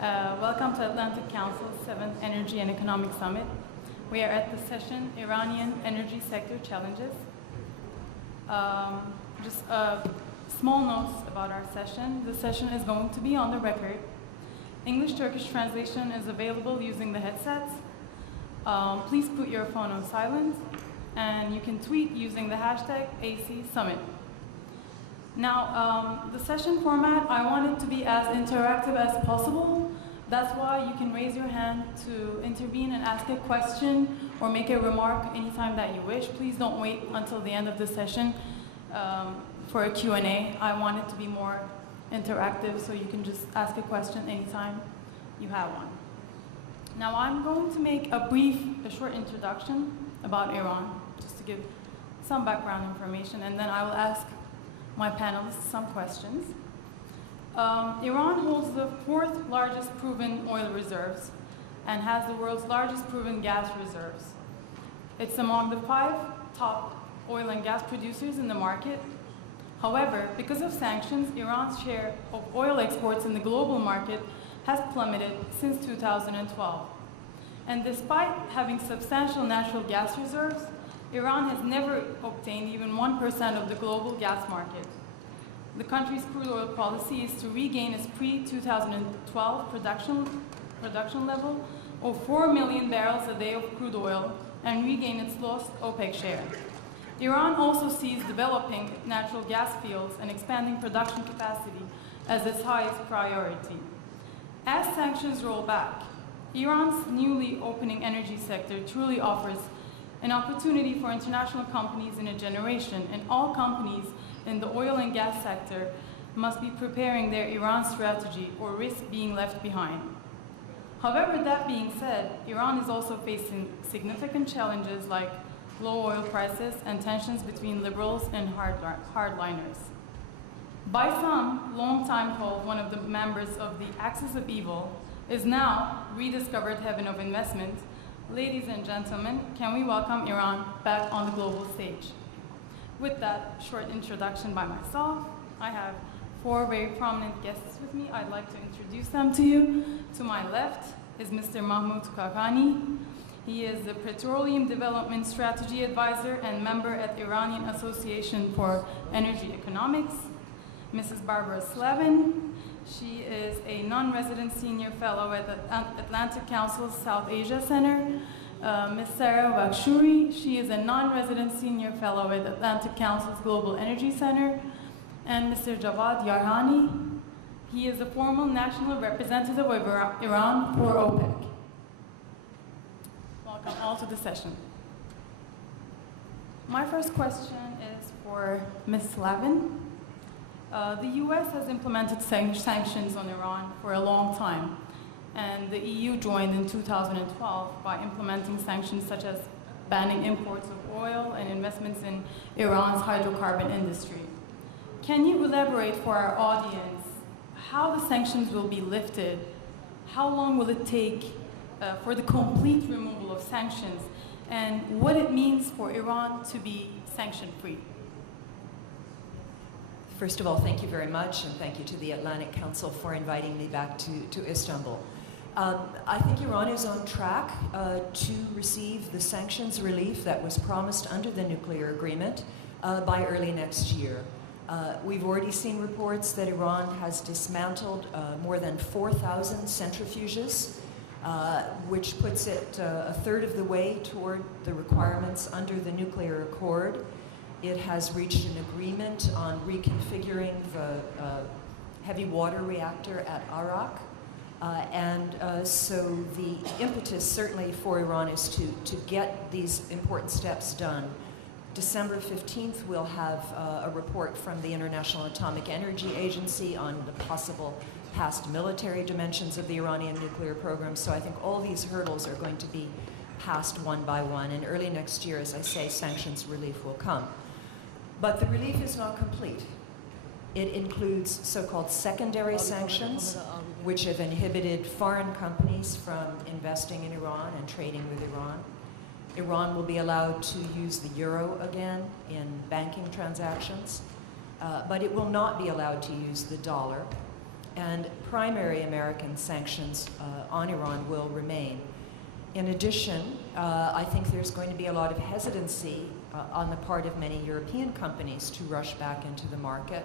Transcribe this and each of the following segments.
Welcome to Atlantic Council's 7th Energy and Economic Summit. We are at the session, Iranian Energy Sector Challenges. Just small notes about our session. The session is going to be on the record. English-Turkish translation is available using the headsets. Please put your phone on silent, and you can tweet using the hashtag #ACSummit. Now, the session format, I want it to be as interactive as possible. That's why you can raise your hand to intervene and ask a question or make a remark anytime that you wish. Please don't wait until the end of the session for a Q&A. I want it to be more interactive, so you can just ask a question anytime you have one. Now, I'm going to make a short introduction about Iran, just to give some background information, and then I will ask my panelists some questions. Iran holds the 4th largest proven oil reserves and has the world's largest proven gas reserves. It's among the 5 top oil and gas producers in the market. However, because of sanctions, Iran's share of oil exports in the global market has plummeted since 2012. And despite having substantial natural gas reserves, Iran has never obtained even 1% of the global gas market. The country's crude oil policy is to regain its pre-2012 production level of 4 million barrels a day of crude oil and regain its lost OPEC share. Iran also sees developing natural gas fields and expanding production capacity as its highest priority. As sanctions roll back, Iran's newly opening energy sector truly offers an opportunity for international companies in a generation, and all companies in the oil and gas sector must be preparing their Iran strategy or risk being left behind. However, that being said, Iran is also facing significant challenges like low oil prices and tensions between liberals and hardliners. By some, long time called one of the members of the Axis of Evil, is now rediscovered heaven of investment. Ladies and gentlemen, can we welcome Iran back on the global stage? With that short introduction by myself, I have 4 very prominent guests with me. I'd like to introduce them to you. To my left is Mr. Mahmoud Khaghani. He is the Petroleum Development Strategy Advisor and member at Iranian Association for Energy Economics. Mrs. Barbara Slavin. She is a non-resident senior fellow at the Atlantic Council's South Asia Center. Ms. Sara Vakhshouri. She is a non-resident senior fellow at Atlantic Council's Global Energy Center. And Mr. Javad Yarjani. He is the formal national representative of Iran for OPEC. Welcome all to the session. My first question is for Ms. Slavin. The US has implemented sanctions on Iran for a long time, and the EU joined in 2012 by implementing sanctions such as banning imports of oil and investments in Iran's hydrocarbon industry. Can you elaborate for our audience how the sanctions will be lifted? How long will it take for the complete removal of sanctions, and what it means for Iran to be sanction-free? First of all, thank you very much, and thank you to the Atlantic Council for inviting me back to Istanbul. I think Iran is on track to receive the sanctions relief that was promised under the nuclear agreement by early next year. We've already seen reports that Iran has dismantled more than 4,000 centrifuges, which puts it a third of the way toward the requirements under the nuclear accord. It has reached an agreement on reconfiguring the heavy water reactor at Arak. So the impetus certainly for Iran is to get these important steps done. December 15th, we'll have a report from the International Atomic Energy Agency on the possible past military dimensions of the Iranian nuclear program. So I think all these hurdles are going to be passed one by one. And early next year, as I say, sanctions relief will come. But the relief is not complete. It includes so-called secondary sanctions, which have inhibited foreign companies from investing in Iran and trading with Iran. Iran will be allowed to use the euro again in banking transactions, but it will not be allowed to use the dollar. and primary American sanctions on Iran will remain. In addition, I think there's going to be a lot of hesitancy on the part of many European companies to rush back into the market.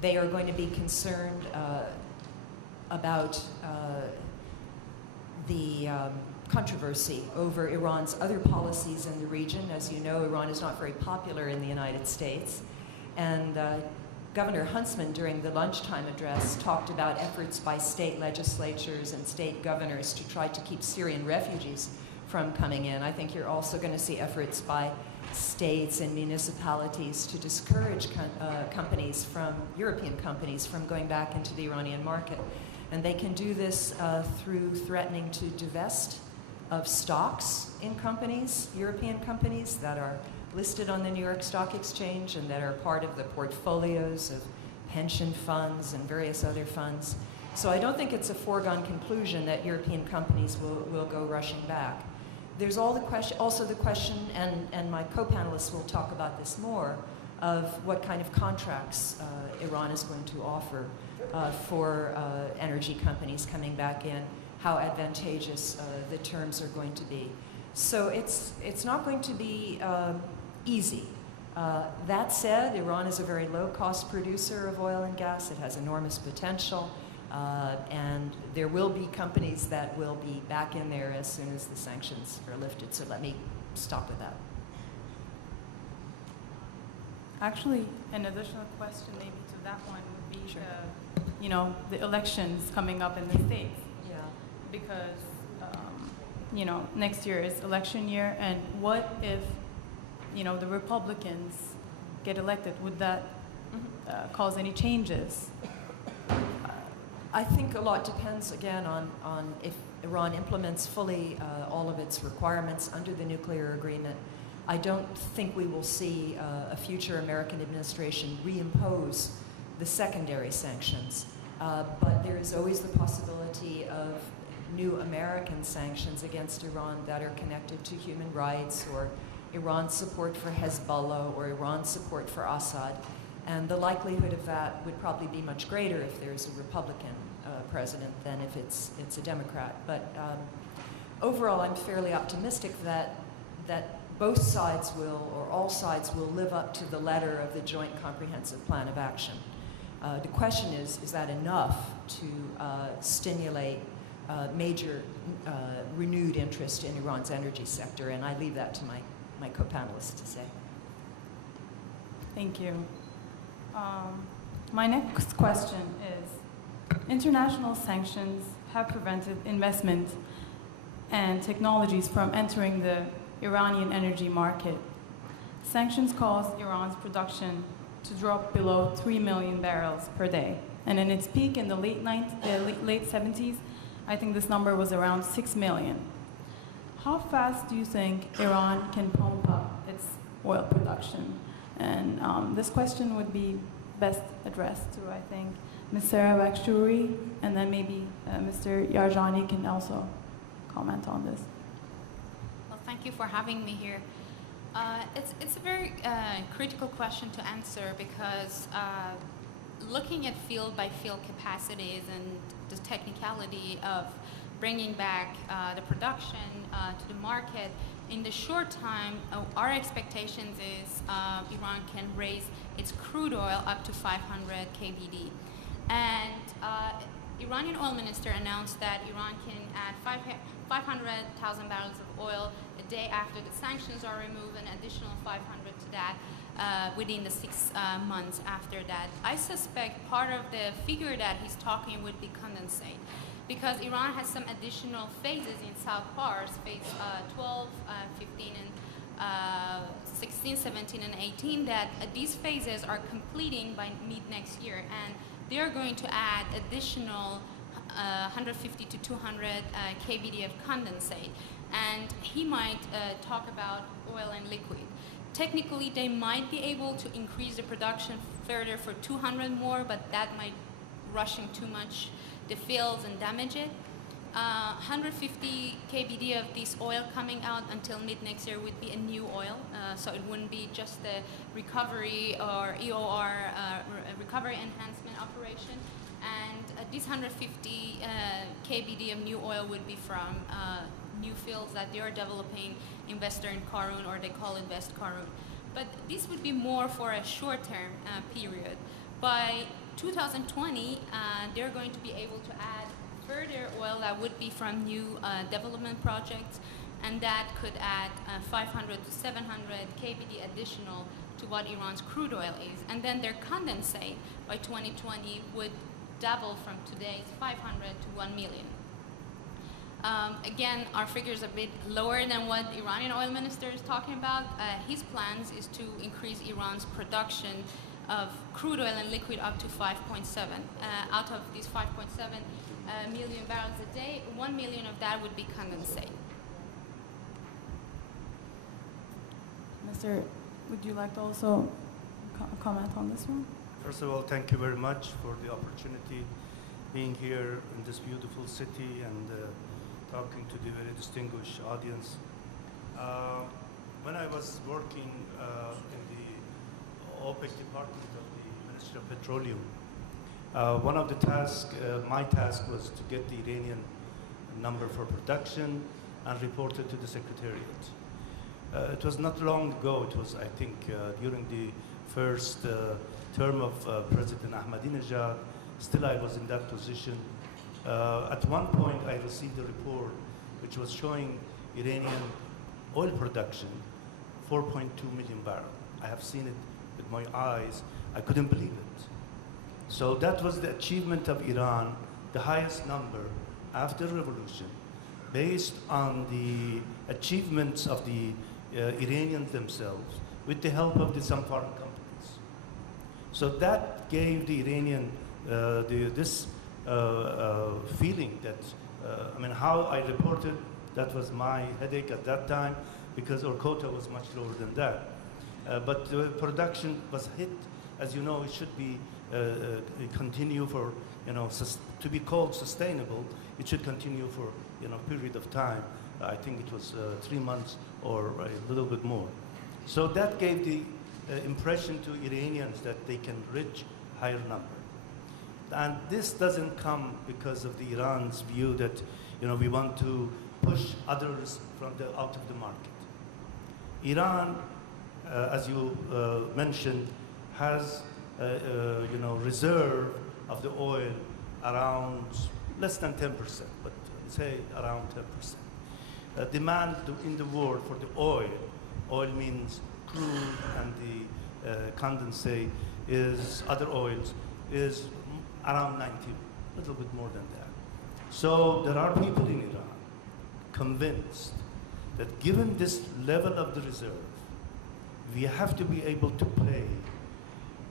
They are going to be concerned about the controversy over Iran's other policies in the region. As you know, Iran is not very popular in the United States. And Governor Huntsman, during the lunchtime address, talked about efforts by state legislatures and state governors to try to keep Syrian refugees from coming in. I think you're also going to see efforts by states and municipalities to discourage companies from, European companies, from going back into the Iranian market. And they can do this through threatening to divest of stocks in companies, European companies that are listed on the New York Stock Exchange and that are part of the portfolios of pension funds and various other funds. So I don't think it's a foregone conclusion that European companies will go rushing back. There's also the question, and my co-panelists will talk about this more, of what kind of contracts Iran is going to offer for energy companies coming back in, how advantageous the terms are going to be. So it's not going to be easy. That said, Iran is a very low-cost producer of oil and gas. It has enormous potential, and there will be companies that will be back in there as soon as the sanctions are lifted. So let me stop with that. Actually, an additional question maybe to that one would be, Sure. The elections coming up in the States. Yeah. Because, next year is election year, and what if, the Republicans get elected? Would that cause any changes? I think a lot depends, again, on if Iran implements fully all of its requirements under the nuclear agreement. I don't think we will see a future American administration reimpose the secondary sanctions. But there is always the possibility of new American sanctions against Iran that are connected to human rights, or Iran's support for Hezbollah, or Iran's support for Assad. And the likelihood of that would probably be much greater if there's a Republican president than if it's a Democrat. But overall, I'm fairly optimistic that both sides will, or all sides will, live up to the letter of the Joint Comprehensive Plan of Action. The question is that enough to stimulate major renewed interest in Iran's energy sector? And I leave that to my co-panelists to say. Thank you. My next question is, international sanctions have prevented investment and technologies from entering the Iranian energy market. Sanctions caused Iran's production to drop below 3 million barrels per day. And in its peak in the late 70s, I think this number was around 6 million. How fast do you think Iran can pump up its oil production? And this question would be best addressed to, I think, Ms. Sara Vakhshouri, and then maybe Mr. Yarjani can also comment on this. Well, thank you for having me here. It's a very critical question to answer, because looking at field-by-field capacities and the technicality of bringing back the production to the market, in the short time, our expectations is Iran can raise its crude oil up to 500 kbd. And Iranian oil minister announced that Iran can add 500,000 barrels of oil a day after the sanctions are removed, an additional 500 to that within the 6 months after that. I suspect part of the figure that he's talking would be condensate, because Iran has some additional phases in South Pars, phase 12, 15, and 16, 17, and 18, that these phases are completing by mid next year, and they are going to add additional 150 to 200 kbd of condensate. And he might talk about oil and liquid. Technically, they might be able to increase the production further for 200 more, but that might rushing too much the fields and damage it. 150 kbd of this oil coming out until mid next year would be a new oil, so it wouldn't be just the recovery or EOR recovery enhancement operation. And this 150 KBD of new oil would be from new fields that they are developing in Western Karun, or they call it West Karun. But this would be more for a short-term period. By 2020, they're going to be able to add further oil that would be from new development projects, and that could add 500 to 700 KBD additional to what Iran's crude oil is. And then their condensate by 2020 would double from today's 500 to 1 million. Again, our figures are a bit lower than what Iranian oil minister is talking about. His plans is to increase Iran's production of crude oil and liquid up to 5.7. Out of these 5.7 million barrels a day, 1 million of that would be condensate. Mr. Would you like to also comment on this one? First of all, thank you very much for the opportunity being here in this beautiful city and talking to the very distinguished audience. When I was working in the OPEC department of the Ministry of Petroleum, one of the tasks, my task was to get the Iranian number for production and report it to the Secretariat. It was not long ago, it was, I think, during the first term of President Ahmadinejad. Still I was in that position. At one point I received a report which was showing Iranian oil production, 4.2 million barrels. I have seen it with my eyes. I couldn't believe it. So that was the achievement of Iran, the highest number after revolution, based on the achievements of the Iranians themselves with the help of some foreign companies. So that gave the Iranian this feeling that, I mean, how I reported, that was my headache at that time, because our quota was much lower than that. But the production was hit, as you know, it should be continue for, you know, to be called sustainable, it should continue for, you know, a period of time. I think it was 3 months or a little bit more. So that gave the impression to Iranians that they can reach higher number. And this doesn't come because of the Iran's view that, you know, we want to push others from out of the market. Iran, as you mentioned, has you know, reserve of the oil around less than 10%, but say around 10%. Demand in the world for the oil means crude and the condensate, is other oils, is around 90, a little bit more than that. So there are people in Iran convinced that given this level of the reserve, we have to be able to play,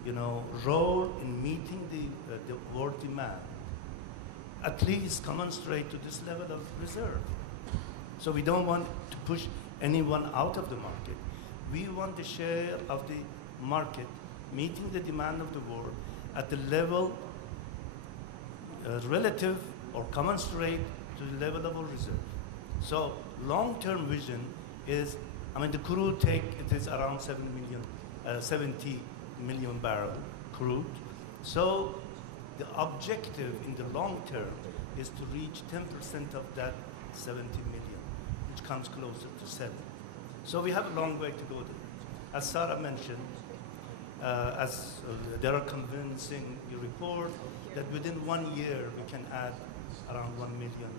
you know, role in meeting the world demand, at least commensurate to this level of reserve. So we don't want to push anyone out of the market. We want the share of the market meeting the demand of the world at the level relative or commensurate to the level of our reserve. So long-term vision is, I mean, the crude take, it is around 70 million barrel crude. So the objective in the long term is to reach 10% of that 70 million, which comes closer to 7. So we have a long way to go there. As Sara mentioned, there are convincing report that within 1 year we can add around 1 million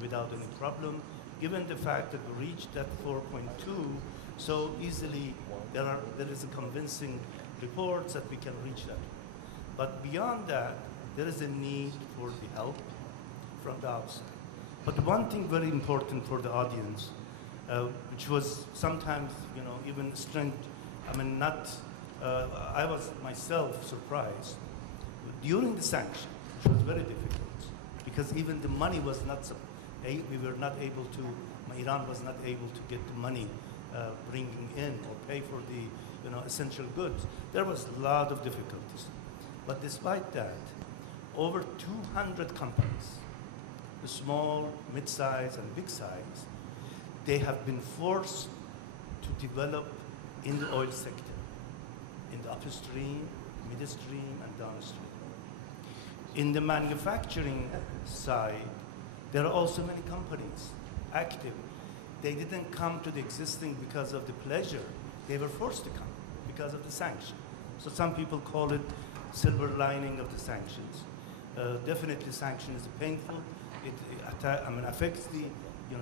without any problem, given the fact that we reached that 4.2 so easily. There is a convincing reports that we can reach that. But beyond that, there is a need for the help from the outside. But one thing very important for the audience, which was sometimes, you know, even strange, I mean, not, I was myself surprised. During the sanction, which was very difficult, because even the money was not, we were not able to, Iran was not able to get the money bringing in or pay for the, you know, essential goods. There was a lot of difficulties. But despite that, over 200 companies, the small, mid-size, and big size, they have been forced to develop in the oil sector, in the upstream, midstream, and downstream. In the manufacturing side, there are also many companies active. They didn't come to the existing because of the pleasure. They were forced to come because of the sanction. So some people call it silver lining of the sanctions. Definitely sanction is painful. It affects the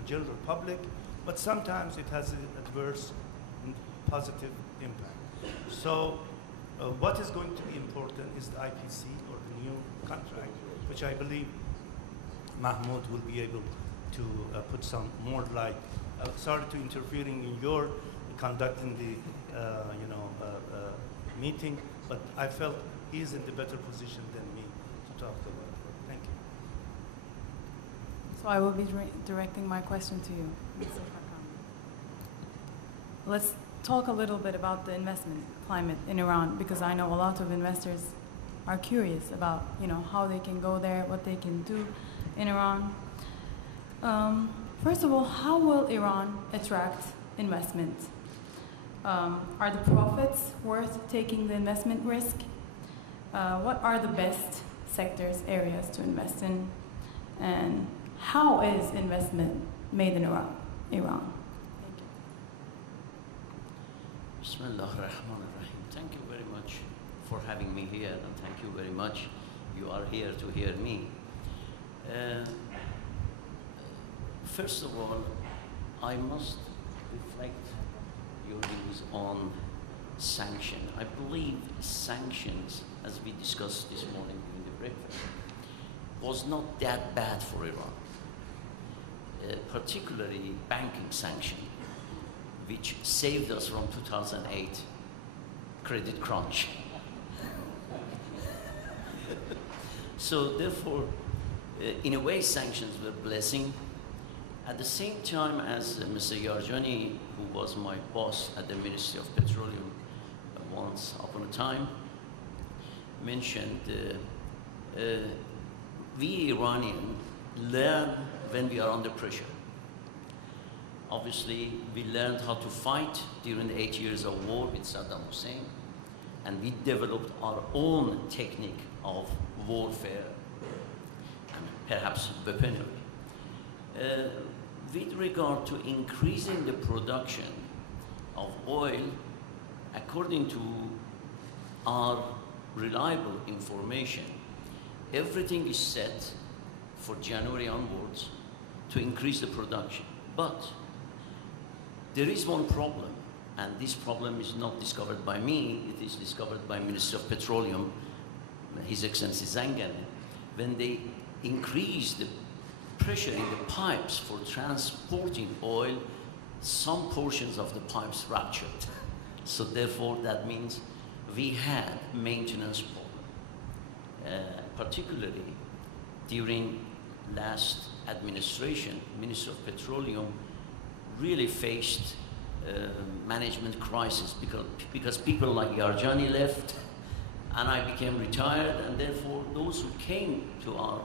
general public, but sometimes it has an adverse positive impact. So what is going to be important is the IPC or the new contract, which I believe Mahmoud will be able to put some more light. Sorry to interfering in your conducting the meeting, but I felt he's in the better position than me to talk about it. Thank you. So I will be directing my question to you, Mr. Khaghani. Let's talk a little bit about the investment climate in Iran, because I know a lot of investors are curious about how they can go there, what they can do in Iran. First of all, how will Iran attract investment? Are the profits worth taking the investment risk? What are the best sectors, areas to invest in? And how is investment made in Iran? Thank you. Bismillah ar-Rahman ar-Rahim. Thank you very much for having me here, and thank you very much you are here to hear me. First of all, I must reflect your views on sanction. I believe sanctions, as we discussed this morning during the breakfast, was not that bad for Iran, particularly banking sanction, which saved us from 2008 credit crunch. So therefore, in a way, sanctions were a blessing. At the same time as Mr. Yarjani, who was my boss at the Ministry of Petroleum once upon a time, mentioned, we Iranians learn when we are under pressure. Obviously, we learned how to fight during the 8 years of war with Saddam Hussein, and we developed our own technique of warfare and perhaps weaponry. With regard to increasing the production of oil, according to our reliable information, everything is set for January onwards to increase the production. But there is one problem, and this problem is not discovered by me, it is discovered by Minister of Petroleum, His Excellency Zangani. When they increase the pressure in the pipes for transporting oil, some portions of the pipes ruptured. So therefore, that means we had maintenance problem. Particularly during last administration, Minister of Petroleum really faced management crisis because people like Yarjani left, and I became retired, and therefore those who came to our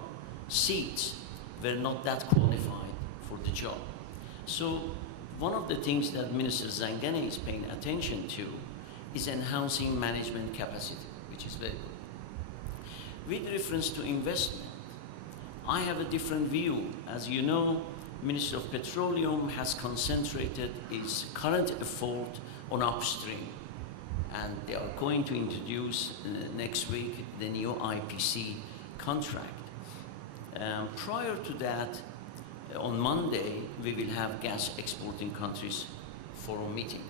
seats were not that qualified for the job. So one of the things that Minister Zangani is paying attention to is enhancing management capacity, which is very good. With reference to investment, I have a different view. As you know, Minister of Petroleum has concentrated its current effort on upstream, and they are going to introduce next week the new IPC contract. Prior to that, on Monday, we will have gas exporting countries forum meeting.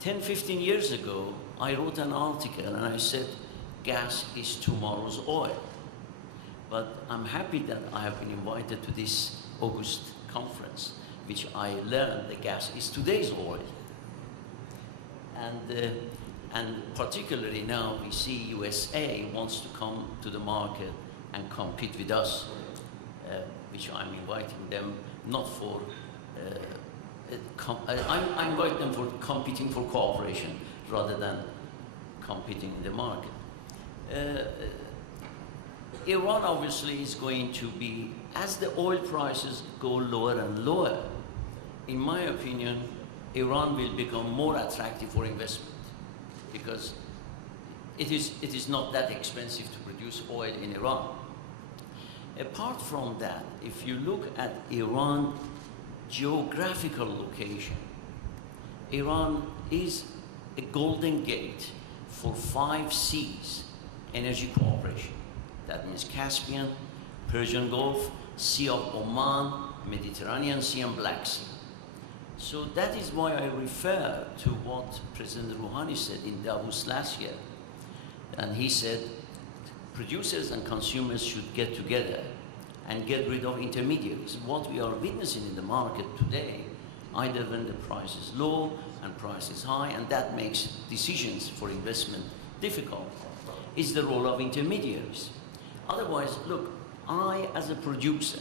10-15 years ago, I wrote an article and I said, gas is tomorrow's oil. But I'm happy that I have been invited to this August conference, which I learned that gas is today's oil. And particularly now we see USA wants to come to the market and compete with us, which I'm inviting them not for, I invite them for competing for cooperation rather than competing in the market. Iran obviously is going to be, as the oil prices go lower and lower, in my opinion, Iran will become more attractive for investment because it is not that expensive to produce oil in Iran. Apart from that, if you look at Iran's geographical location, Iran is a golden gate for 5 seas energy cooperation. That means Caspian, Persian Gulf, Sea of Oman, Mediterranean Sea, and Black Sea. So that is why I refer to what President Rouhani said in Davos last year. And he said, producers and consumers should get together and get rid of intermediaries. What we are witnessing in the market today, either when the price is low and price is high, and that makes decisions for investment difficult, is the role of intermediaries. Otherwise, look, I, as a producer,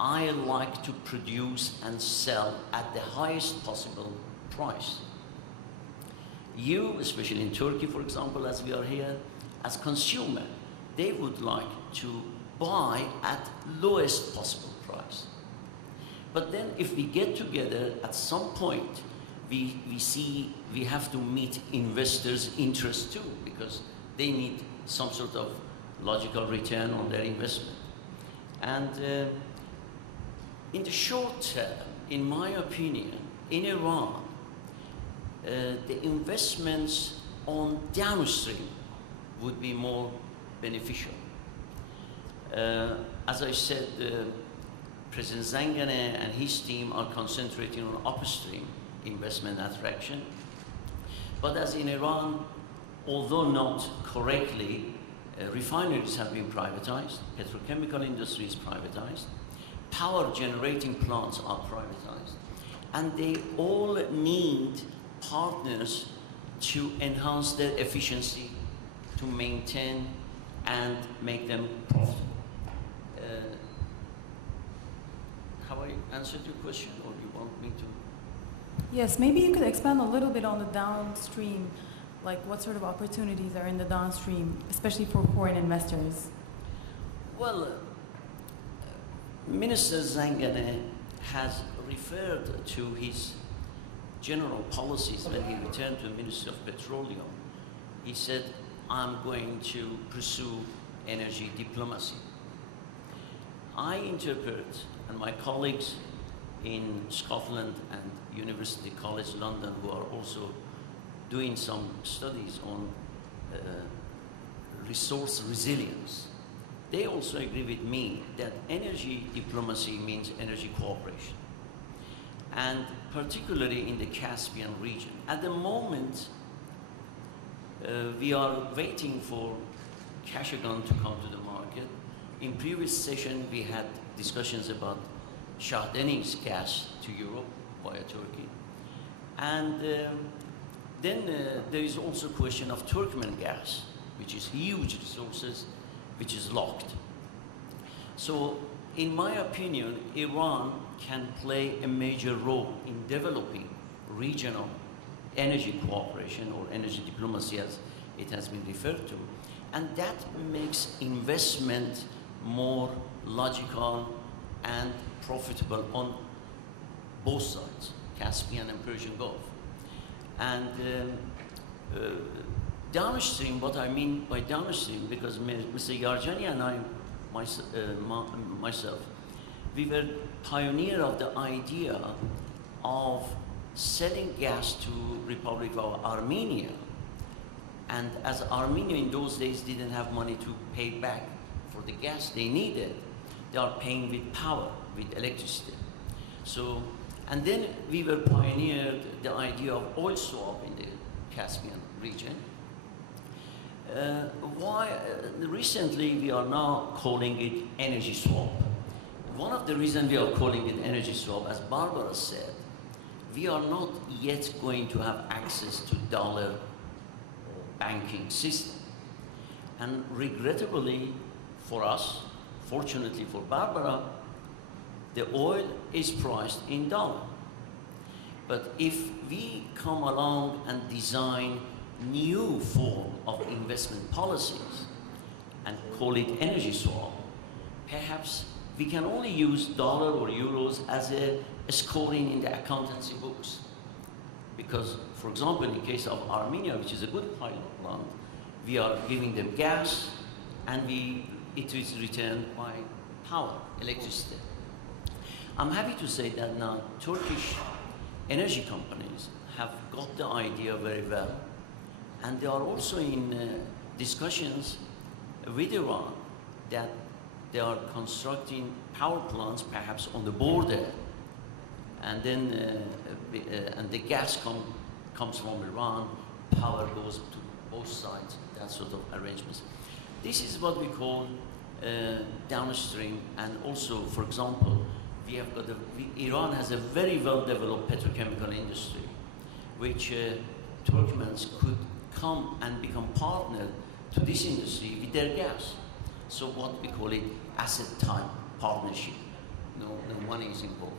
I like to produce and sell at the highest possible price. You, especially in Turkey, for example, as we are here, as consumer, they would like to buy at lowest possible price. But then if we get together at some point, we see we have to meet investors' interest too, because they need some sort of logical return on their investment. And in the short term, in my opinion, in Iran, the investments on downstream would be more beneficial. As I said, President Zanganeh and his team are concentrating on upstream investment attraction. But as in Iran, although not correctly, refineries have been privatized, petrochemical industry is privatized, power generating plants are privatized, and they all need partners to enhance their efficiency, to maintain and make them profitable. Have I answered your question, or do you want me to? Yes, maybe you could expand a little bit on the downstream, like what sort of opportunities are in the downstream, especially for foreign investors? Well, Minister Zanganeh has referred to his general policies when he returned to the Ministry of Petroleum. He said, I'm going to pursue energy diplomacy. I interpret, and my colleagues in Scotland and University College London, who are also doing some studies on resource resilience, they also agree with me that energy diplomacy means energy cooperation, and particularly in the Caspian region. At the moment, we are waiting for Khaghani to come to the market. In previous session, we had discussions about Shahdeni's gas to Europe via Turkey. And then there is also a question of Turkmen gas, which is huge resources, which is locked. So, in my opinion, Iran can play a major role in developing regional energy cooperation, or energy diplomacy as it has been referred to. And that makes investment more logical and profitable on both sides, Caspian and Persian Gulf. And downstream, what I mean by downstream, because Mr. Yarjani and I, myself, we were pioneer of the idea of selling gas to Republic of Armenia. And as Armenia in those days didn't have money to pay back for the gas they needed, they are paying with power, with electricity. So, and then we were pioneered the idea of oil swap in the Caspian region. Recently we are now calling it energy swap. One of the reasons we are calling it energy swap, as Barbara said, we are not yet going to have access to dollar banking system. And regrettably for us, fortunately for Barbara, the oil is priced in dollar. But if we come along and design new form of investment policies and call it energy swap, perhaps we can only use dollar or euros as a scoring in the accountancy books. Because, for example, in the case of Armenia, which is a good pilot plant, we are giving them gas, and it is returned by power, electricity. I'm happy to say that now Turkish energy companies have got the idea very well, and they are also in discussions with Iran that they are constructing power plants perhaps on the border, and then and the gas comes from Iran, power goes to both sides, that sort of arrangements. This is what we call downstream, and also, for example, we have got Iran has a very well-developed petrochemical industry, which Turkmens could come and become partner to this industry with their gas. So what we call it asset-type partnership. No money is involved,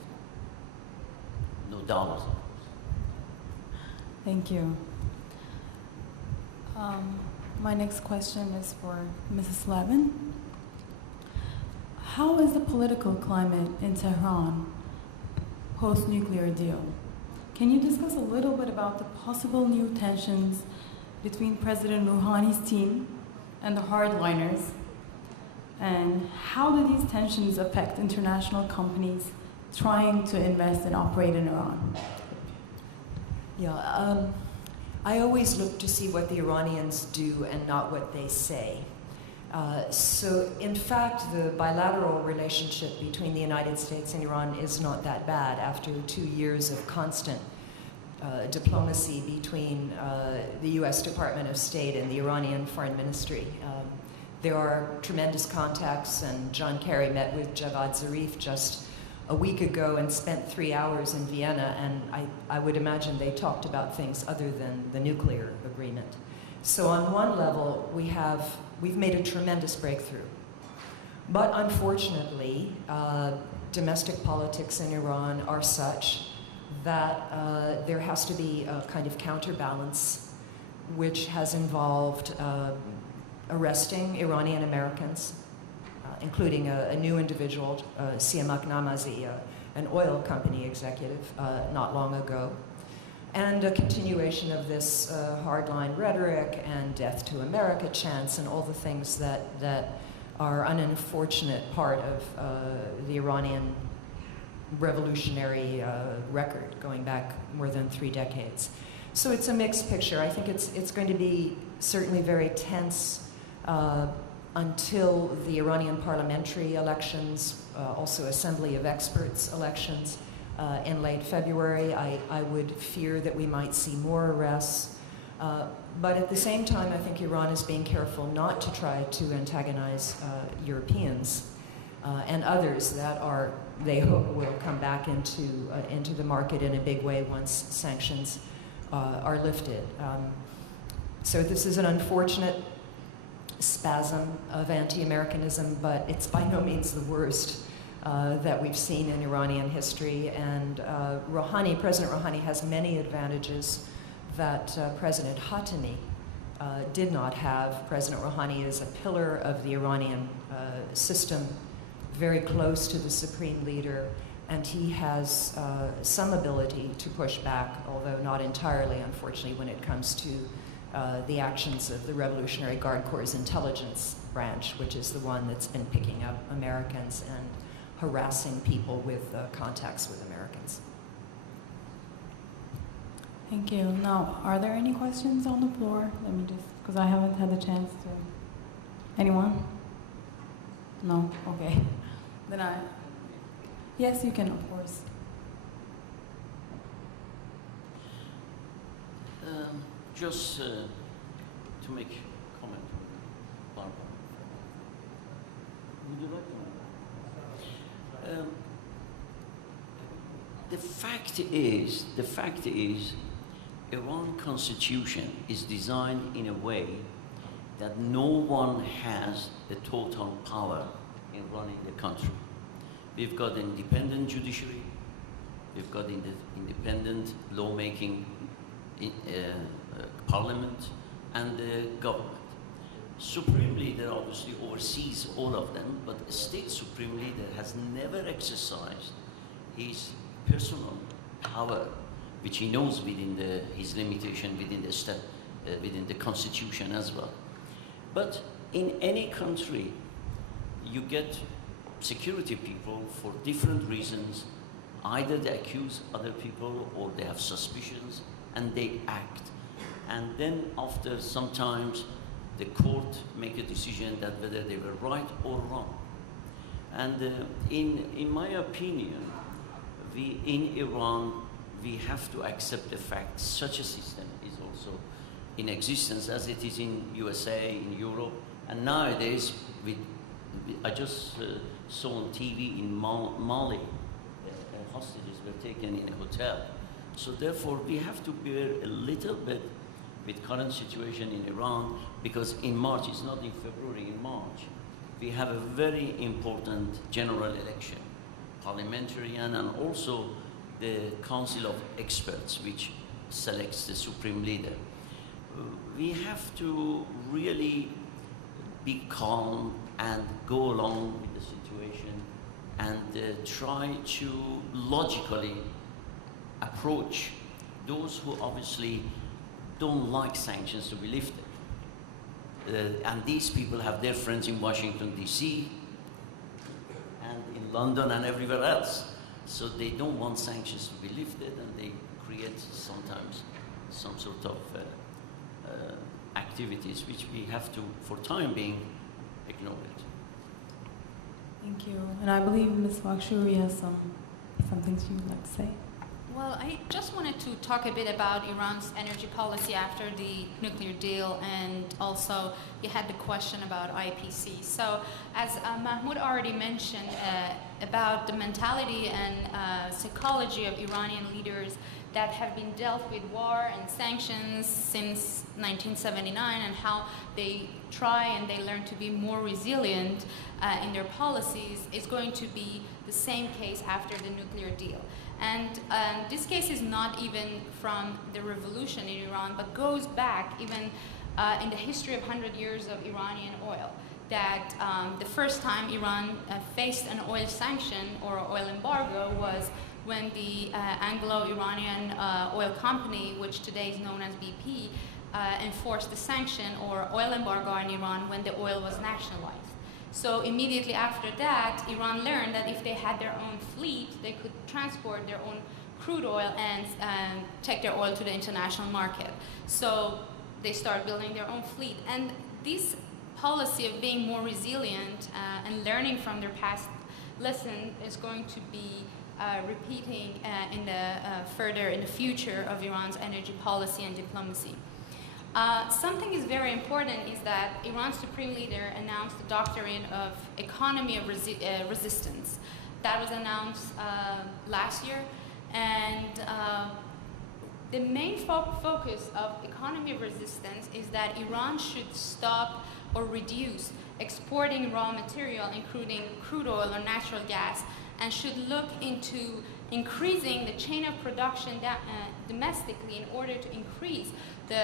no dollars. Thank you. My next question is for Mrs. Slavin. How is the political climate in Tehran post-nuclear deal? Can you discuss a little bit about the possible new tensions between President Rouhani's team and the hardliners? And how do these tensions affect international companies trying to invest and operate in Iran? Yeah, I always look to see what the Iranians do and not what they say. So, in fact, the bilateral relationship between the United States and Iran is not that bad after 2 years of constant diplomacy between the U.S. Department of State and the Iranian Foreign Ministry. There are tremendous contacts, and John Kerry met with Javad Zarif just a week ago and spent 3 hours in Vienna, and I would imagine they talked about things other than the nuclear agreement. So on one level, we've made a tremendous breakthrough. But unfortunately, domestic politics in Iran are such that there has to be a kind of counterbalance, which has involved arresting Iranian Americans, including a new individual, Siamak Namazi, an oil company executive, not long ago, and a continuation of this hardline rhetoric and death to America chants and all the things that are an unfortunate part of the Iranian revolutionary record going back more than 3 decades. So it's a mixed picture. I think it's going to be certainly very tense until the Iranian parliamentary elections, also Assembly of Experts elections in late February. I would fear that we might see more arrests. But at the same time, I think Iran is being careful not to try to antagonize Europeans and others that they hope will come back into the market in a big way once sanctions are lifted. So this is an unfortunate spasm of anti-Americanism, but it's by no means the worst that we've seen in Iranian history. And President Rouhani has many advantages that President Khatami did not have. President Rouhani is a pillar of the Iranian system, very close to the supreme leader, and he has some ability to push back, although not entirely, unfortunately, when it comes to the actions of the Revolutionary Guard Corps' intelligence branch, which is the one that's been picking up Americans and harassing people with contacts with Americans. Thank you. Now, are there any questions on the floor? Let me just, because I haven't had the chance to. Anyone? No? Okay. Then yes, you can, of course. Just to make a comment, Barbara. Would you like to? The fact is, Iran constitution is designed in a way that no one has the total power in running the country. We've got an independent judiciary, we've got independent lawmaking parliament, and the government. Supreme leader obviously oversees all of them, but the state supreme leader has never exercised his personal power, which he knows within his limitation within the constitution as well. But in any country, you get security people, for different reasons, either they accuse other people or they have suspicions and they act. And then after sometimes the court make a decision that whether they were right or wrong. And in my opinion, in Iran, we have to accept the fact such a system is also in existence as it is in USA, in Europe, and nowadays I just saw on TV in Mali, hostages were taken in a hotel. So therefore, we have to bear a little bit with current situation in Iran, because in March, it's not in February, in March, we have a very important general election, parliamentary and also the Council of Experts, which selects the supreme leader. We have to really be calm and go along with the situation and try to logically approach those who obviously don't like sanctions to be lifted. And these people have their friends in Washington, D.C., and in London and everywhere else. So they don't want sanctions to be lifted, and they create sometimes some sort of activities which we have to, for time being, ignore it. Thank you. And I believe Ms. Vakhshouri has some things she would like to say. Well, I just wanted to talk a bit about Iran's energy policy after the nuclear deal, and also you had the question about IPC. So as Mahmoud already mentioned about the mentality and psychology of Iranian leaders that have been dealt with war and sanctions since 1979, and how they try and they learn to be more resilient in their policies, is going to be the same case after the nuclear deal. And this case is not even from the revolution in Iran, but goes back even in the history of 100 years of Iranian oil. That the first time Iran faced an oil sanction or oil embargo was when the Anglo-Iranian oil company, which today is known as BP, enforced the sanction or oil embargo on Iran when the oil was nationalized. So immediately after that, Iran learned that if they had their own fleet, they could transport their own crude oil and take their oil to the international market. So they started building their own fleet. And this policy of being more resilient and learning from their past lesson is going to be repeating further in the future of Iran's energy policy and diplomacy. Something is very important is that Iran's supreme leader announced the doctrine of economy of resistance. That was announced last year, and the main focus of economy of resistance is that Iran should stop or reduce exporting raw material, including crude oil or natural gas, and should look into increasing the chain of production domestically in order to increase the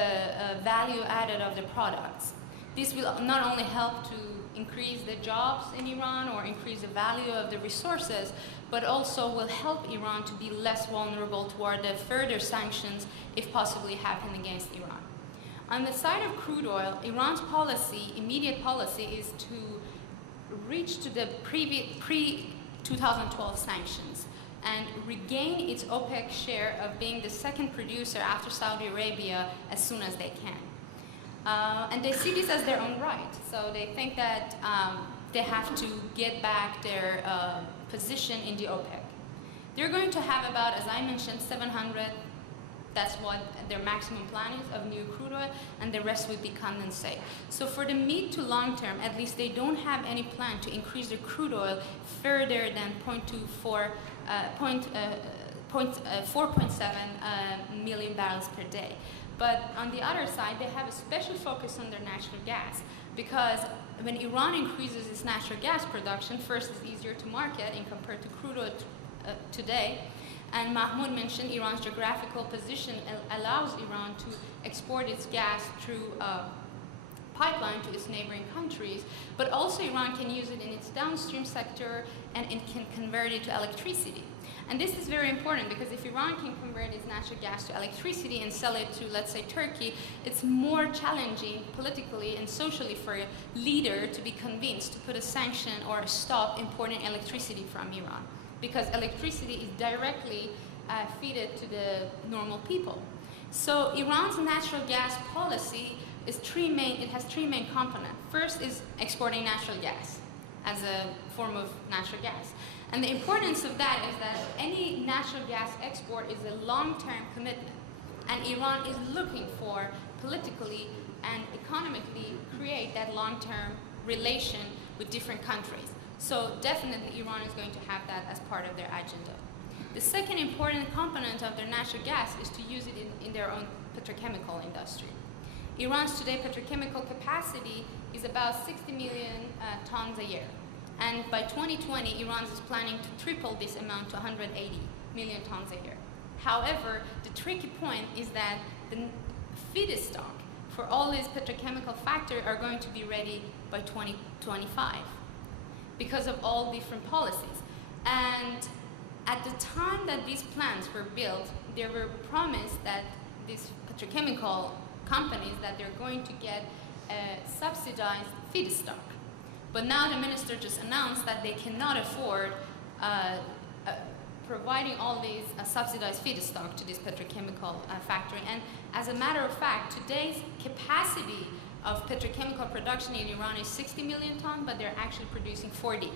value added of the products. This will not only help to increase the jobs in Iran or increase the value of the resources, but also will help Iran to be less vulnerable toward the further sanctions if possibly happen against Iran. On the side of crude oil, Iran's policy, immediate policy, is to reach to the pre-2012 sanctions and regain its OPEC share of being the second producer after Saudi Arabia as soon as they can. And they see this as their own right. So they think that they have to get back their position in the OPEC. They're going to have about, as I mentioned, 700, that's what their maximum plan is, of new crude oil, and the rest would be condensate. So for the mid to long term, at least they don't have any plan to increase their crude oil further than 4.7 million barrels per day. But on the other side, they have a special focus on their natural gas, because when Iran increases its natural gas production, first it's easier to market in compared to crude oil today. And Mahmoud mentioned Iran's geographical position allows Iran to export its gas through pipeline to its neighboring countries, but also Iran can use it in its downstream sector and it can convert it to electricity. And this is very important because if Iran can convert its natural gas to electricity and sell it to, let's say, Turkey, it's more challenging politically and socially for a leader to be convinced to put a sanction or a stop importing electricity from Iran, because electricity is directly fed to the normal people. So Iran's natural gas policy is it has three main components. First is exporting natural gas as a form of natural gas. And the importance of that is that any natural gas export is a long-term commitment. And Iran is looking for politically and economically create that long-term relation with different countries. So definitely Iran is going to have that as part of their agenda. The second important component of their natural gas is to use it in their own petrochemical industry. Iran's today petrochemical capacity is about 60 million tons a year. And by 2020, Iran is planning to triple this amount to 180 million tons a year. However, the tricky point is that the feedstock for all these petrochemical factories are going to be ready by 2025 because of all different policies. And at the time that these plants were built, they were promised that these petrochemical companies that they're going to get subsidized feedstock. But now the minister just announced that they cannot afford providing all these subsidized feedstock to this petrochemical factory. And as a matter of fact, today's capacity of petrochemical production in Iran is 60 million tons, but they're actually producing 40.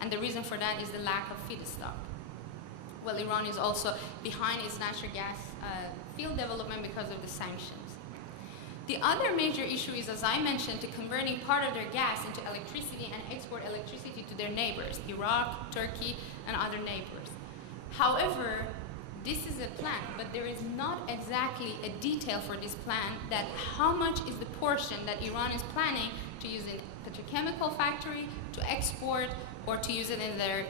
And the reason for that is the lack of feedstock. Well, Iran is also behind its natural gas field development because of the sanctions. The other major issue is, as I mentioned, to converting part of their gas into electricity and export electricity to their neighbors, Iraq, Turkey, and other neighbors. However, this is a plan, but there is not exactly a detail for this plan that how much is the portion that Iran is planning to use in a petrochemical factory, to export, or to use it in their,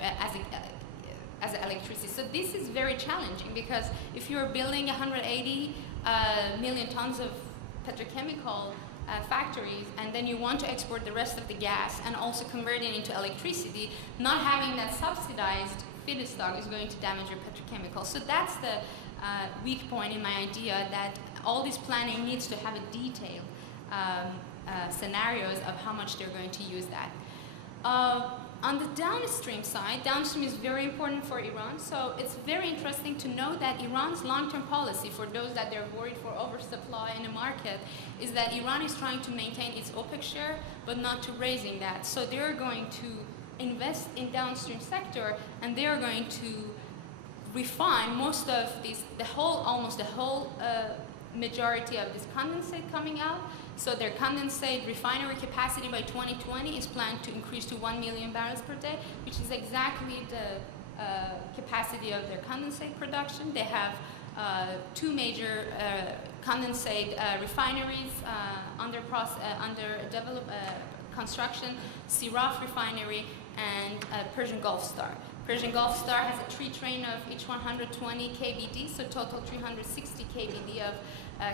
as electricity. So this is very challenging because if you're building 180 million tons of petrochemical factories and then you want to export the rest of the gas and also convert it into electricity, not having that subsidized feedstock is going to damage your petrochemical. So that's the weak point in my idea, that all this planning needs to have a detailed scenarios of how much they're going to use that. On the downstream side, downstream is very important for Iran, so it's very interesting to know that Iran's long-term policy, for those that they're worried for oversupply in the market, is that Iran is trying to maintain its OPEC share, but not to raising that. So they're going to invest in downstream sector, and they're going to refine most of these, almost the whole majority of this condensate coming out. So their condensate refinery capacity by 2020 is planned to increase to 1 million barrels per day, which is exactly the capacity of their condensate production. They have two major condensate refineries under construction, Siraf refinery and Persian Gulf Star. Persian Gulf Star has a 3-train of each 120 KBD, so total 360 KBD of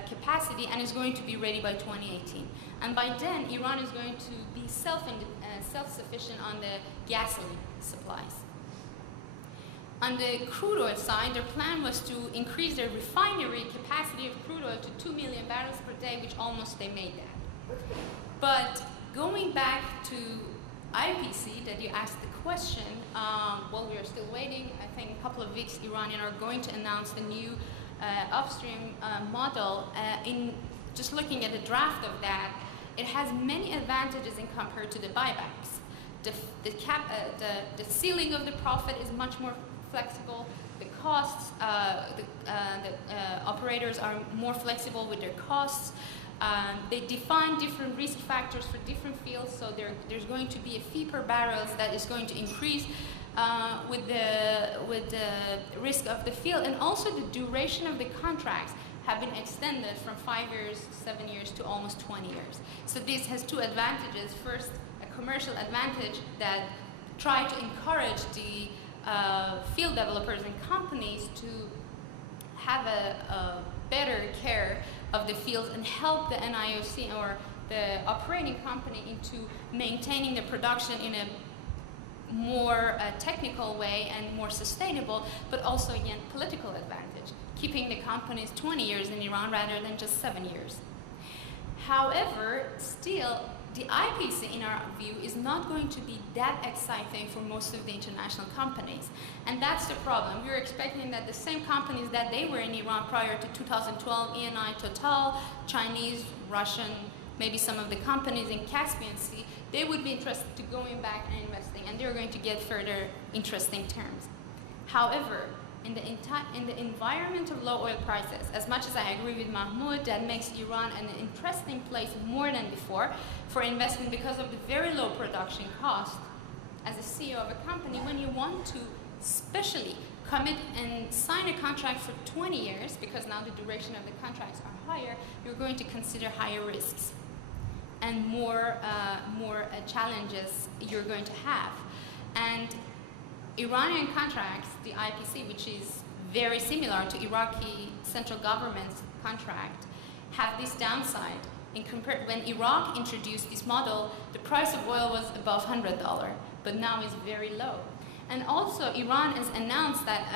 capacity, and is going to be ready by 2018. And by then, Iran is going to be self-sufficient on the gasoline supplies. On the crude oil side, their plan was to increase their refinery capacity of crude oil to 2 million barrels per day, which almost they made that. But going back to IPC, that you asked the question, well, we are still waiting. I think in a couple of weeks, Iranian are going to announce the new upstream model. In just looking at the draft of that, it has many advantages in compared to the buybacks. The ceiling of the profit is much more flexible. The costs, the operators are more flexible with their costs. They define different risk factors for different fields, so there's going to be a fee per barrels that is going to increase with the risk of the field, and also the duration of the contracts have been extended from 5 years, 7 years to almost 20 years. So this has two advantages. First, a commercial advantage that try to encourage the field developers and companies to have a better care of the fields and help the NIOC or the operating company into maintaining the production in a more technical way and more sustainable, but also, again, political advantage, keeping the companies 20 years in Iran rather than just 7 years. However, still, the IPC, in our view, is not going to be that exciting for most of the international companies. And that's the problem. We were expecting that the same companies that they were in Iran prior to 2012, ENI, Total, Chinese, Russian, maybe some of the companies in Caspian Sea, they would be interested to going back and investing, and they're going to get further interesting terms. However, in the environment of low oil prices, as much as I agree with Mahmoud, that makes Iran an interesting place more than before for investment because of the very low production cost. As a CEO of a company, when you want to especially commit and sign a contract for 20 years, because now the duration of the contracts are higher, you're going to consider higher risks and more challenges you're going to have. And Iranian contracts, the IPC, which is very similar to Iraqi central government's contract, have this downside. When Iraq introduced this model, the price of oil was above $100, but now is very low. And also, Iran has announced that,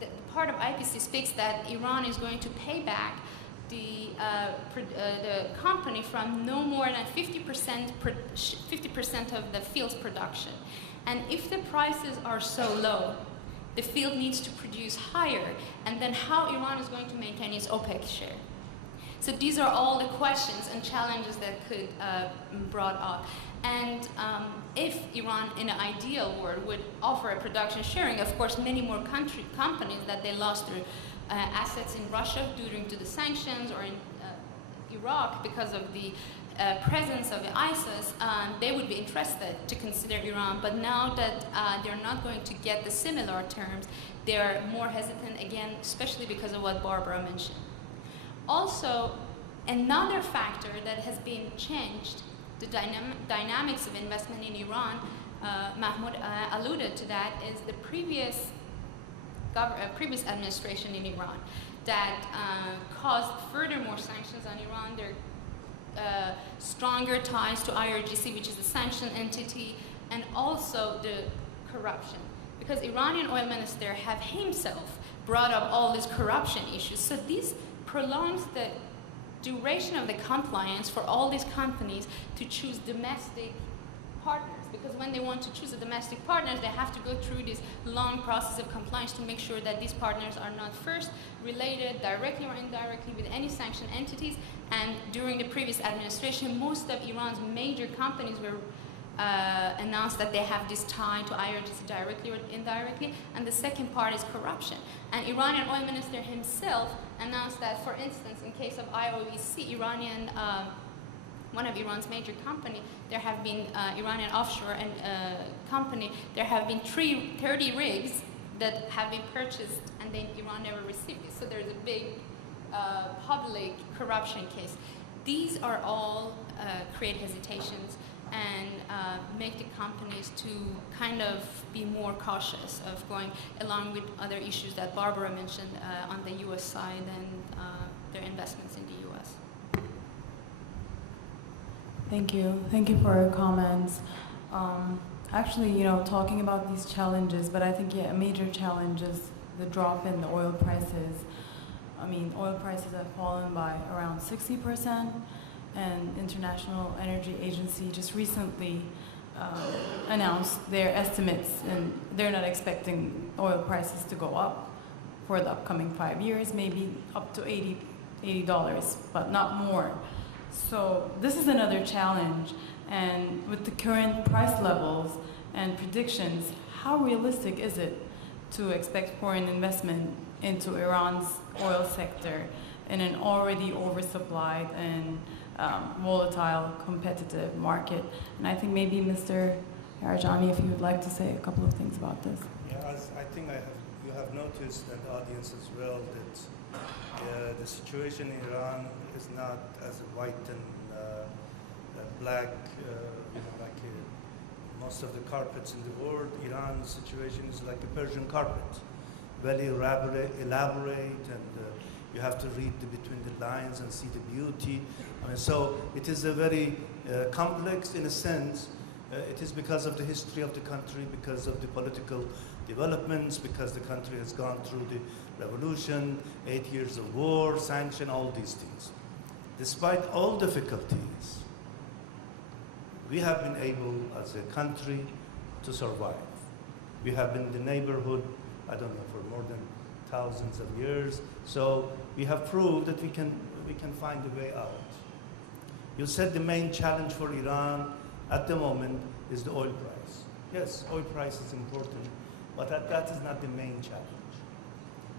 the part of IPC speaks that Iran is going to pay back the company from no more than 50% of the field's production. And if the prices are so low, the field needs to produce higher, and then how Iran is going to maintain its OPEC share. So these are all the questions and challenges that could brought up. And if Iran, in an ideal world, would offer a production sharing, of course, many more companies that they lost their assets in Russia due to the sanctions, or in Iraq because of the presence of ISIS, they would be interested to consider Iran. But now that they're not going to get the similar terms, they're more hesitant again, especially because of what Barbara mentioned. Also, another factor that has been changed, the dynamics of investment in Iran, Mahmoud alluded to that, is the previous administration in Iran that caused further more sanctions on Iran. Their stronger ties to IRGC, which is the sanctioned entity, and also the corruption. Because Iranian oil minister have himself brought up all these corruption issues. So this prolongs the duration of the compliance for all these companies to choose domestic partners. Because when they want to choose a domestic partner, they have to go through this long process of compliance to make sure that these partners are not first related directly or indirectly with any sanctioned entities. And during the previous administration, most of Iran's major companies were announced that they have this tie to IRGC directly or indirectly. And the second part is corruption. And Iranian oil minister himself announced that, for instance, in case of IOEC, one of Iran's major company, there have been Iranian offshore and company, there have been 30 rigs that have been purchased, and then Iran never received it. So there's a big public corruption case. These are all create hesitations and make the companies to kind of be more cautious of going along with other issues that Barbara mentioned on the U.S. side and their investments in the U.S. Thank you. Thank you for your comments. Actually, talking about these challenges, but I think, a major challenge is the drop in the oil prices. Oil prices have fallen by around 60%, and International Energy Agency just recently announced their estimates, and they're not expecting oil prices to go up for the upcoming 5 years, maybe up to $80, but not more. So this is another challenge, and with the current price levels and predictions, how realistic is it to expect foreign investment into Iran's oil sector in an already oversupplied and volatile, competitive market? And I think maybe Mr. Yarjani, if you would like to say a couple of things about this. Yeah, as I think you have noticed, and the audience as well, that the situation in Iran is not as white and black, like most of the carpets in the world. Iran's situation is like a Persian carpet, very elaborate and You have to read between the lines and see the beauty. I mean, so it is a very complex in a sense. It is because of the history of the country, because of the political developments, because the country has gone through the revolution, 8 years of war, sanction, all these things. Despite all difficulties, we have been able as a country to survive. We have been in the neighborhood, I don't know, for more than thousands of years. So we have proved that we can find a way out. You said the main challenge for Iran at the moment is the oil price. Yes, oil price is important, but that is not the main challenge.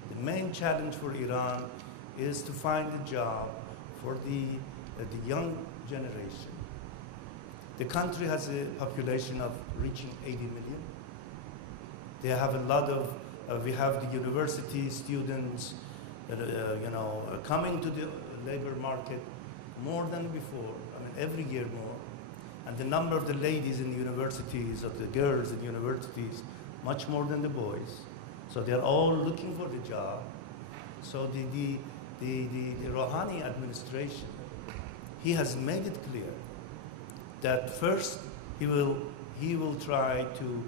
The main challenge for Iran is to find a job for the young generation. The country has a population of reaching 80 million. They have a lot of, we have the university students, coming to the labor market more than before, I mean, every year more. And the number of the ladies in universities, of the girls in universities, much more than the boys. So they're all looking for the job. So the Rouhani administration, he has made it clear that first he will try to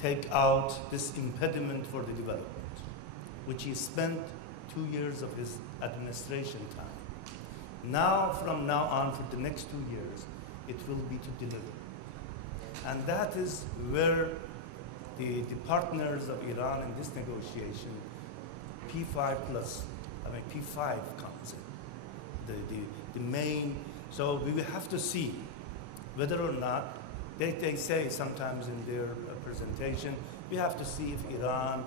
take out this impediment for the development, which he spent 2 years of his administration time. Now, from now on, for the next 2 years, it will be to deliver. And that is where the partners of Iran in this negotiation, P5 plus, P5 comes in. The main, so we will have to see whether or not, they say sometimes in their presentation, we have to see if Iran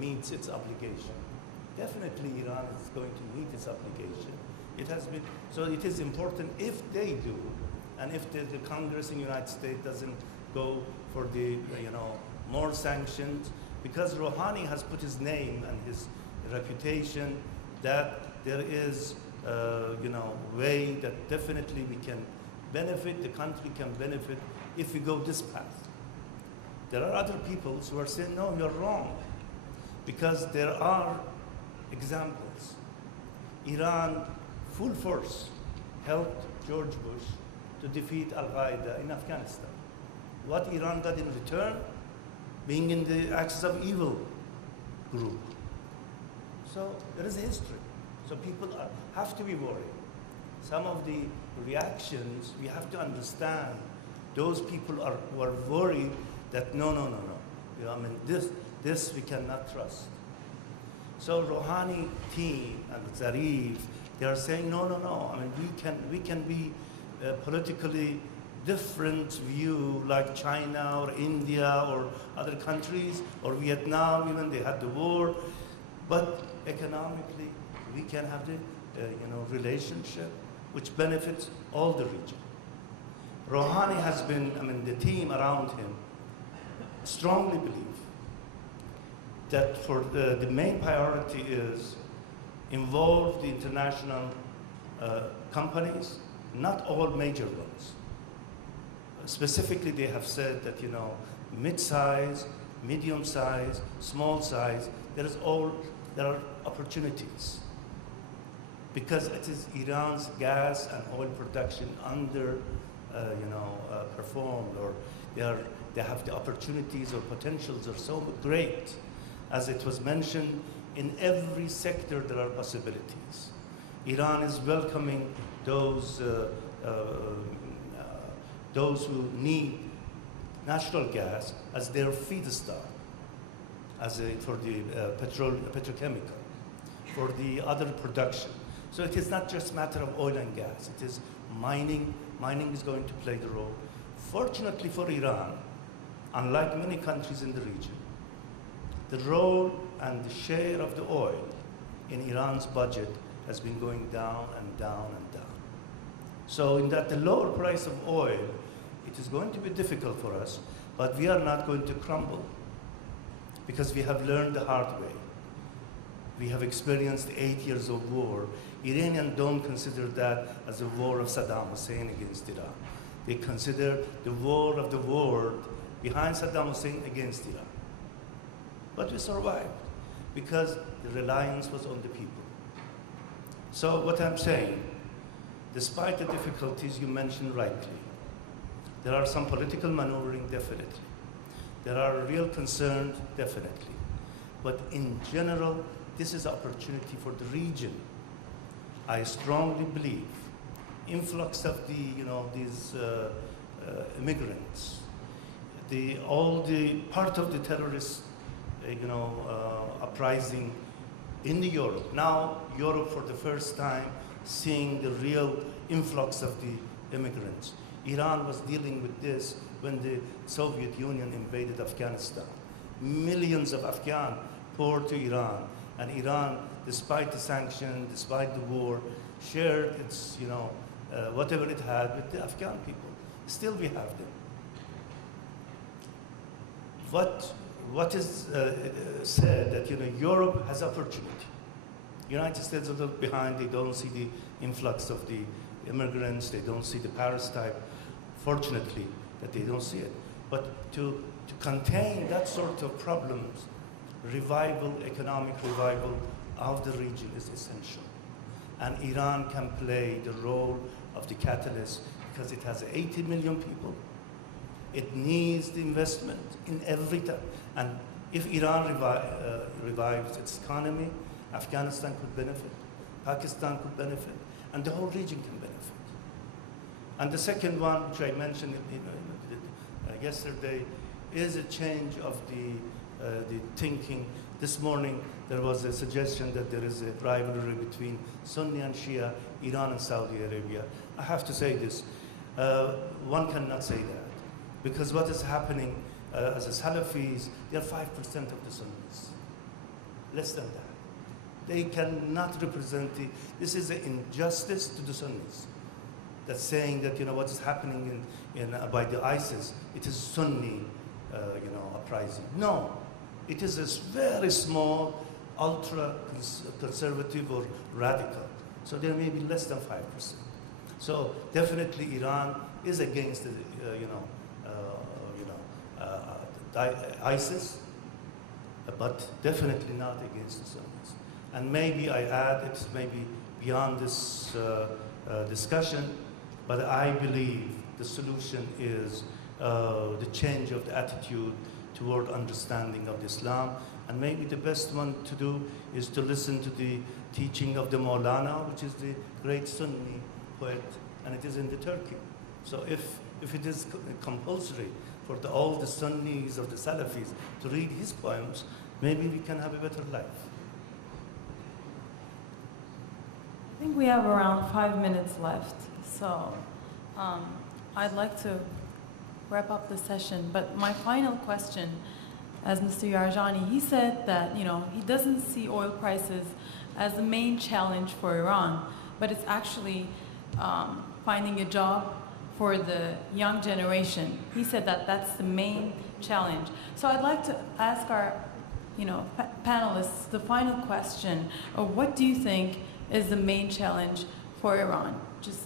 meets its obligation. Definitely Iran is going to meet its obligation. It has been, so it is important if they do, and if the Congress in the United States doesn't go for the, more sanctions, because Rouhani has put his name and his reputation that there is, way that definitely we can benefit, the country can benefit if we go this path. There are other peoples who are saying, no, you're wrong, because there are examples. Iran, full force, helped George Bush to defeat Al-Qaeda in Afghanistan. What Iran got in return? Being in the axis of evil group. So there is a history. So people have to be worried. Some of the reactions, we have to understand, those people who are worried that no. This we cannot trust. So Rouhani team and Zarif, they are saying no. We can be politically different view like China or India or other countries or Vietnam, even they had the war, but economically we can have the relationship which benefits all the region. Rouhani has been, the team around him strongly believe that for the main priority is involve the international companies, not all major ones. Specifically, they have said that, mid-size, medium-size, small size, there are opportunities. Because it is Iran's gas and oil production performed, or they have the opportunities or potentials are so great. As it was mentioned, in every sector there are possibilities. Iran is welcoming those who need natural gas as their feedstock, for the petrochemical, for the other production. So it is not just a matter of oil and gas. It is mining. Mining is going to play the role. Fortunately for Iran, unlike many countries in the region, the role and the share of the oil in Iran's budget has been going down and down and down. So in that the lower price of oil, it is going to be difficult for us, but we are not going to crumble because we have learned the hard way. We have experienced 8 years of war. Iranians don't consider that as a war of Saddam Hussein against Iran. They consider the war of the world behind Saddam Hussein against Iran. But we survived because the reliance was on the people. So what I'm saying, despite the difficulties you mentioned rightly, there are some political maneuvering, definitely. There are real concerns, definitely. But in general, this is an opportunity for the region. I strongly believe influx of these immigrants, all the part of the terrorist, uprising in Europe. Now, Europe for the first time seeing the real influx of the immigrants. Iran was dealing with this when the Soviet Union invaded Afghanistan. Millions of Afghans poured to Iran, and Iran, despite the sanctions, despite the war, shared its, whatever it had with the Afghan people. Still we have them. What is said that, Europe has opportunity. United States are a little behind. They don't see the influx of the immigrants. They don't see the Paris type. Fortunately, that they don't see it. But to contain that sort of problems, economic revival of the region is essential. And Iran can play the role of the catalyst because it has 80 million people. It needs the investment in every time. And if Iran revives its economy, Afghanistan could benefit, Pakistan could benefit, and the whole region can benefit. And the second one, which I mentioned yesterday, is a change of the thinking. This morning, there was a suggestion that there is a rivalry between Sunni and Shia, Iran and Saudi Arabia. I have to say this, one cannot say that, because what is happening as a Salafis, they are 5% of the Sunnis, less than that. They cannot represent this is an injustice to the Sunnis. That's saying that, what is happening by the ISIS, it is Sunni, uprising. No, it is a very small, ultra-conservative or radical. So there may be less than 5%. So definitely Iran is against the, ISIS, but definitely not against the Sunnis. And maybe I add, it's maybe beyond this discussion, but I believe the solution is the change of the attitude toward understanding of Islam. And maybe the best one to do is to listen to the teaching of the Maulana, which is the great Sunni poet, and it is in the Turkey. So if it is compulsory for all the Sunnis or the Salafis to read his poems, maybe we can have a better life. I think we have around 5 minutes left, so I'd like to wrap up the session. But my final question, as Mr. Yarjani, he said that he doesn't see oil prices as the main challenge for Iran, but it's actually finding a job for the young generation. He said that that's the main challenge. So I'd like to ask our panelists the final question of what do you think is the main challenge for Iran? Just,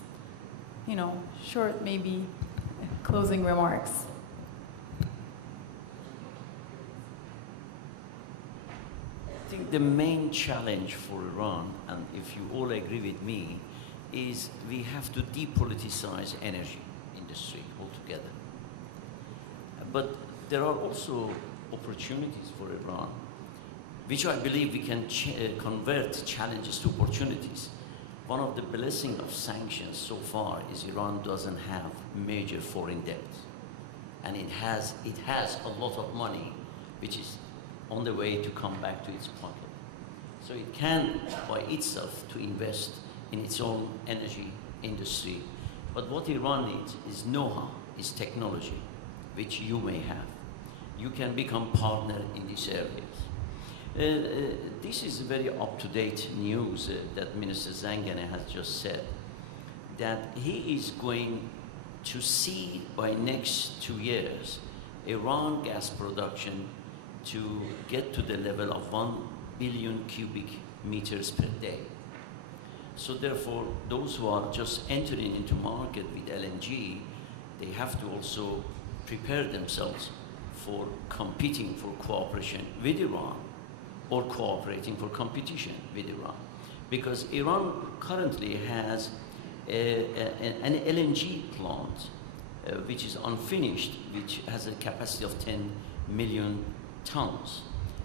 short, maybe closing remarks. I think the main challenge for Iran, and if you all agree with me, is we have to depoliticize energy industry altogether. But there are also opportunities for Iran, which I believe we can convert challenges to opportunities. One of the blessings of sanctions so far is Iran doesn't have major foreign debt. And it has a lot of money, which is on the way to come back to its pocket. So it can, by itself, to invest in its own energy industry. But what Iran needs is know-how, is technology, which you may have. You can become partner in these areas. This is very up-to-date news that Minister Zangane has just said, that he is going to see by next 2 years Iran gas production to get to the level of 1 billion cubic meters per day. So therefore, those who are just entering into market with LNG, they have to also prepare themselves for competing for cooperation with Iran or cooperating for competition with Iran. Because Iran currently has an LNG plant which is unfinished, which has a capacity of 10 million tons.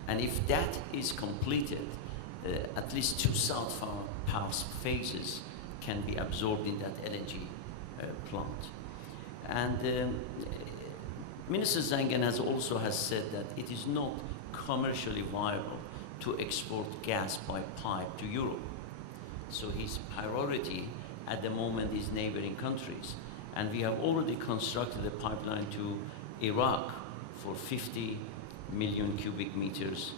And if that is completed, at least 2 South Power phases can be absorbed in that LNG plant. And Minister Zangan has also said that it is not commercially viable to export gas by pipe to Europe. So his priority at the moment is neighboring countries. And we have already constructed a pipeline to Iraq for 50 million cubic meters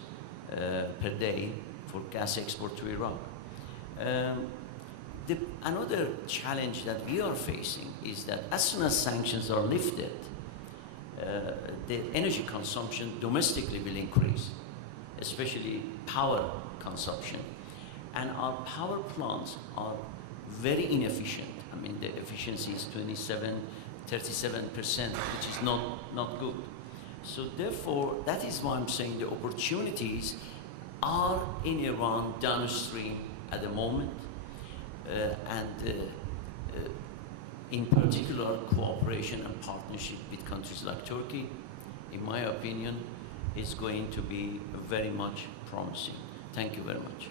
per day for gas export to Iraq. Another challenge that we are facing is that as soon as sanctions are lifted, the energy consumption domestically will increase, especially power consumption. And our power plants are very inefficient. I mean, the efficiency is 37%, which is not good. So therefore, that is why I'm saying the opportunities are in Iran downstream at the moment. In particular, cooperation and partnership with countries like Turkey, in my opinion, is going to be very much promising. Thank you very much.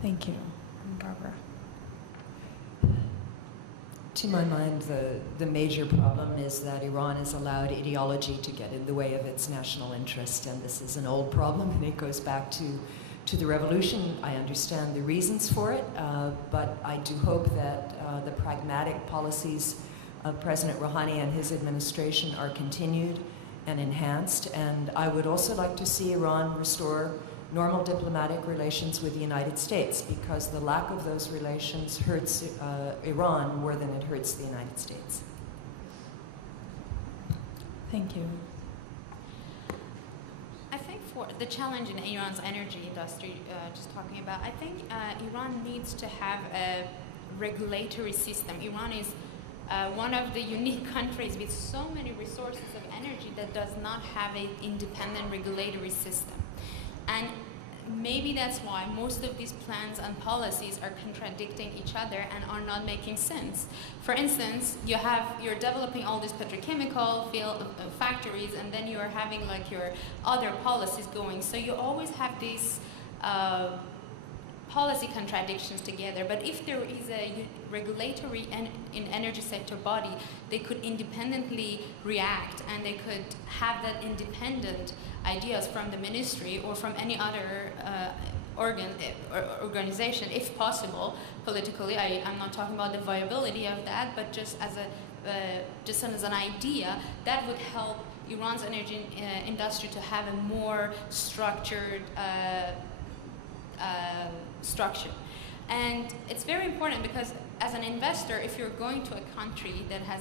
Thank you. Barbara. To my mind, the major problem is that Iran has allowed ideology to get in the way of its national interest, and this is an old problem, and it goes back to the revolution. I understand the reasons for it, but I do hope that the pragmatic policies of President Rouhani and his administration are continued and enhanced, and I would also like to see Iran restore normal diplomatic relations with the United States, because the lack of those relations hurts Iran more than it hurts the United States. Thank you. I think for the challenge in Iran's energy industry, just talking about, I think Iran needs to have a regulatory system. Iran is one of the unique countries with so many resources of energy that does not have an independent regulatory system. And maybe that's why most of these plans and policies are contradicting each other and are not making sense. For instance, you're developing all these petrochemical factories, and then you are having like your other policies going. So you always have these policy contradictions together. But if there is a regulatory and in energy sector body, they could independently react, and they could have that independent ideas from the ministry or from any other organization, if possible, politically. I'm not talking about the viability of that, but just as an idea that would help Iran's energy industry to have a more structured structure. And it's very important because as an investor, if you're going to a country that has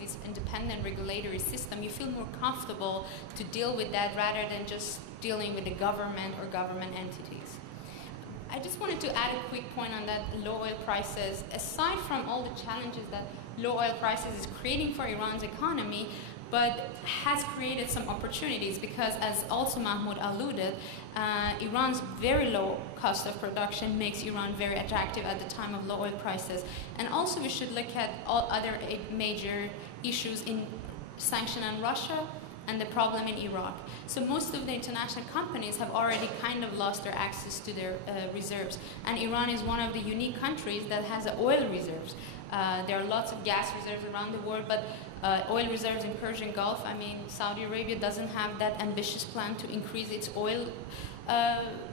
this independent regulatory system, you feel more comfortable to deal with that rather than just dealing with the government or government entities. I just wanted to add a quick point on that low oil prices. Aside from all the challenges that low oil prices is creating for Iran's economy, but has created some opportunities because, as also Mahmoud alluded, Iran's very low cost of production makes Iran very attractive at the time of low oil prices. And also we should look at all other major issues in sanction on Russia and the problem in Iraq. So most of the international companies have already kind of lost their access to their reserves. And Iran is one of the unique countries that has oil reserves. There are lots of gas reserves around the world, but oil reserves in Persian Gulf, I mean, Saudi Arabia doesn't have that ambitious plan to increase its oil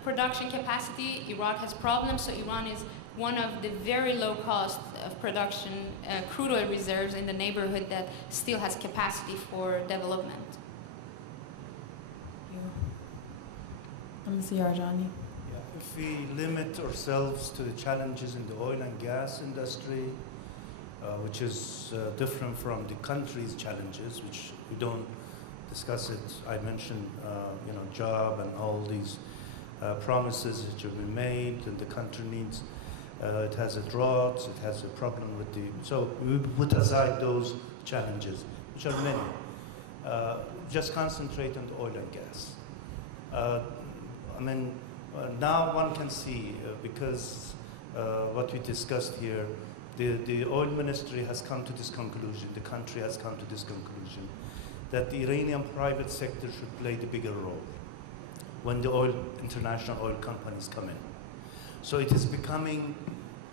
production capacity. Iraq has problems, so Iran is one of the very low cost of production crude oil reserves in the neighborhood that still has capacity for development. Mr. Yarjani. If we limit ourselves to the challenges in the oil and gas industry, which is different from the country's challenges, which we don't discuss it. I mentioned, job and all these promises that have been made, and the country needs. It has a drought. It has a problem with the. So we put aside those challenges, which are many. just concentrate on the oil and gas. I mean, now one can see, because what we discussed here, the oil ministry has come to this conclusion, the country has come to this conclusion, that the Iranian private sector should play the bigger role when the international oil companies come in. So it is becoming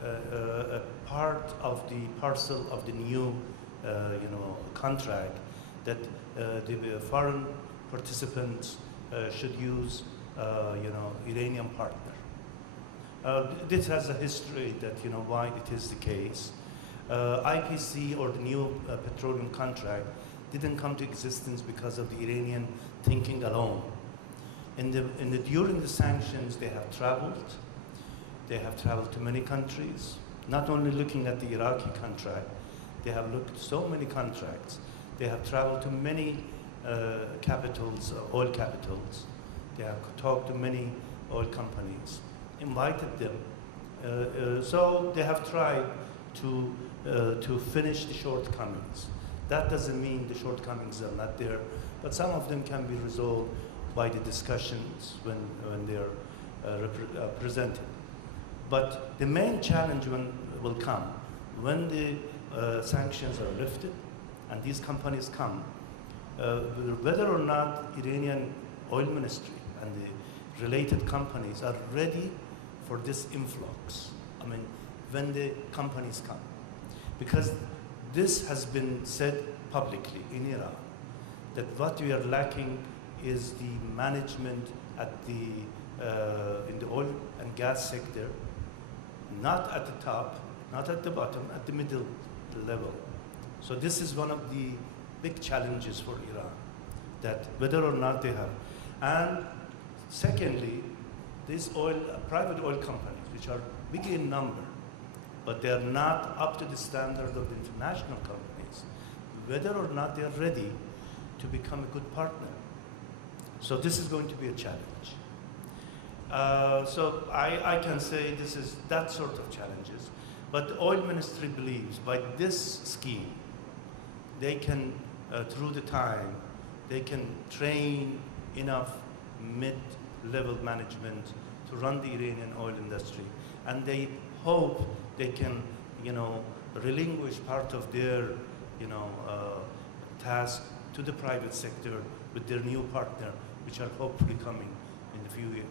a part of the parcel of the new contract that the foreign participants should use Iranian partner. This has a history that why it is the case. IPC, or the new petroleum contract, didn't come to existence because of the Iranian thinking alone. During the sanctions, they have traveled. They have traveled to many countries, not only looking at the Iraqi contract, they have looked at so many contracts. They have traveled to many capitals, oil capitals. They have talked to many oil companies, invited them. So they have tried to finish the shortcomings. That doesn't mean the shortcomings are not there, but some of them can be resolved by the discussions when they are presented. But the main challenge will come when the sanctions are lifted and these companies come, whether or not Iranian oil ministry and the related companies are ready for this influx. I mean, when the companies come. Because this has been said publicly in Iran, that what we are lacking is the management at in the oil and gas sector, not at the top, not at the bottom, at the middle level. So this is one of the big challenges for Iran, that whether or not they have. And secondly, these private oil companies, which are big in number, but they are not up to the standard of the international companies, whether or not they are ready to become a good partner. So this is going to be a challenge. So I can say this is that sort of challenges. But the oil ministry believes by this scheme, they can, through the time, they can train enough mid-level management to run the Iranian oil industry. And they hope they can, relinquish part of their, task to the private sector with their new partner, which are hopefully coming in a few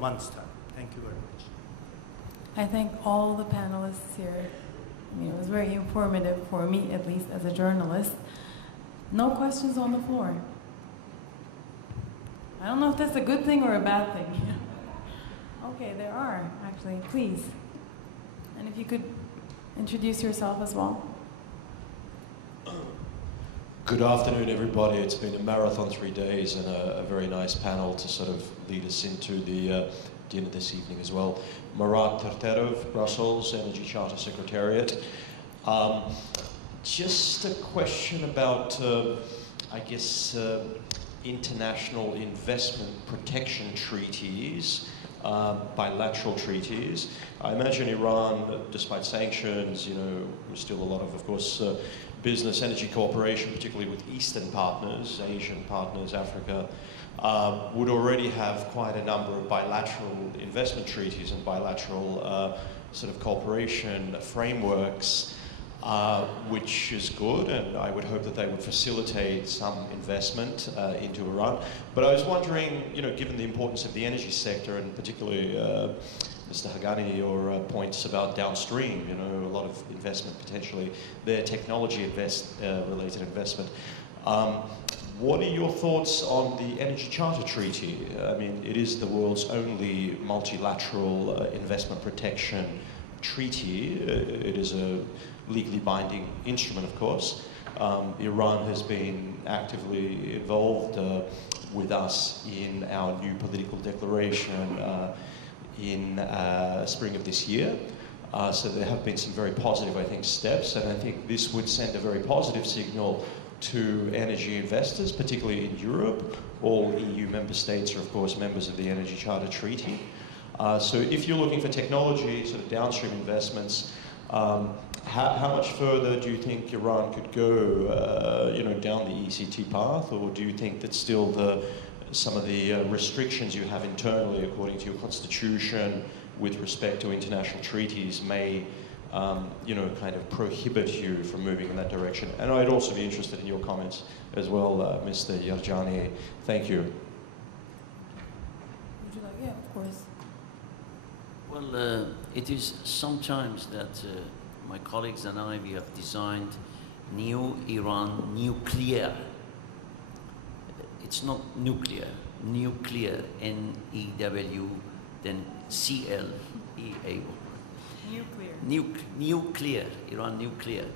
months' time. Thank you very much. I thank all the panelists here. It was very informative for me, at least as a journalist. No questions on the floor. I don't know if that's a good thing or a bad thing. Okay, there are, actually. Please. And if you could introduce yourself as well. Good afternoon, everybody. It's been a marathon 3 days and a very nice panel to sort of lead us into the dinner this evening as well. Murat Terterov, Brussels, Energy Charter Secretariat. Just a question about, international investment protection treaties, bilateral treaties. I imagine Iran, despite sanctions, there's still a lot of course, business energy cooperation, particularly with Eastern partners, Asian partners, Africa, would already have quite a number of bilateral investment treaties and bilateral sort of cooperation frameworks, which is good, and I would hope that they would facilitate some investment into Iran. But I was wondering, given the importance of the energy sector, and particularly Mr. Khaghani, your points about downstream, a lot of investment potentially, their technology related investment. What are your thoughts on the Energy Charter Treaty? I mean, it is the world's only multilateral investment protection treaty. It is a legally binding instrument, of course. Iran has been actively involved with us in our new political declaration in spring of this year. So there have been some very positive, I think, steps, and I think this would send a very positive signal to energy investors, particularly in Europe. All EU member states are, of course, members of the Energy Charter Treaty. So if you're looking for technology, sort of downstream investments, How much further do you think Iran could go, down the ECT path, or do you think that still some of the restrictions you have internally, according to your constitution, with respect to international treaties, may, kind of prohibit you from moving in that direction? And I'd also be interested in your comments as well, Mr. Yarjani. Thank you. Would you like? Yeah, of course. Well, it is sometimes that my colleagues and I, we have designed new Iran nuclear. It's not nuclear, nuclear, N-E-W, then C-L-E-A-O. Nuclear. Nuclear, Iran nuclear.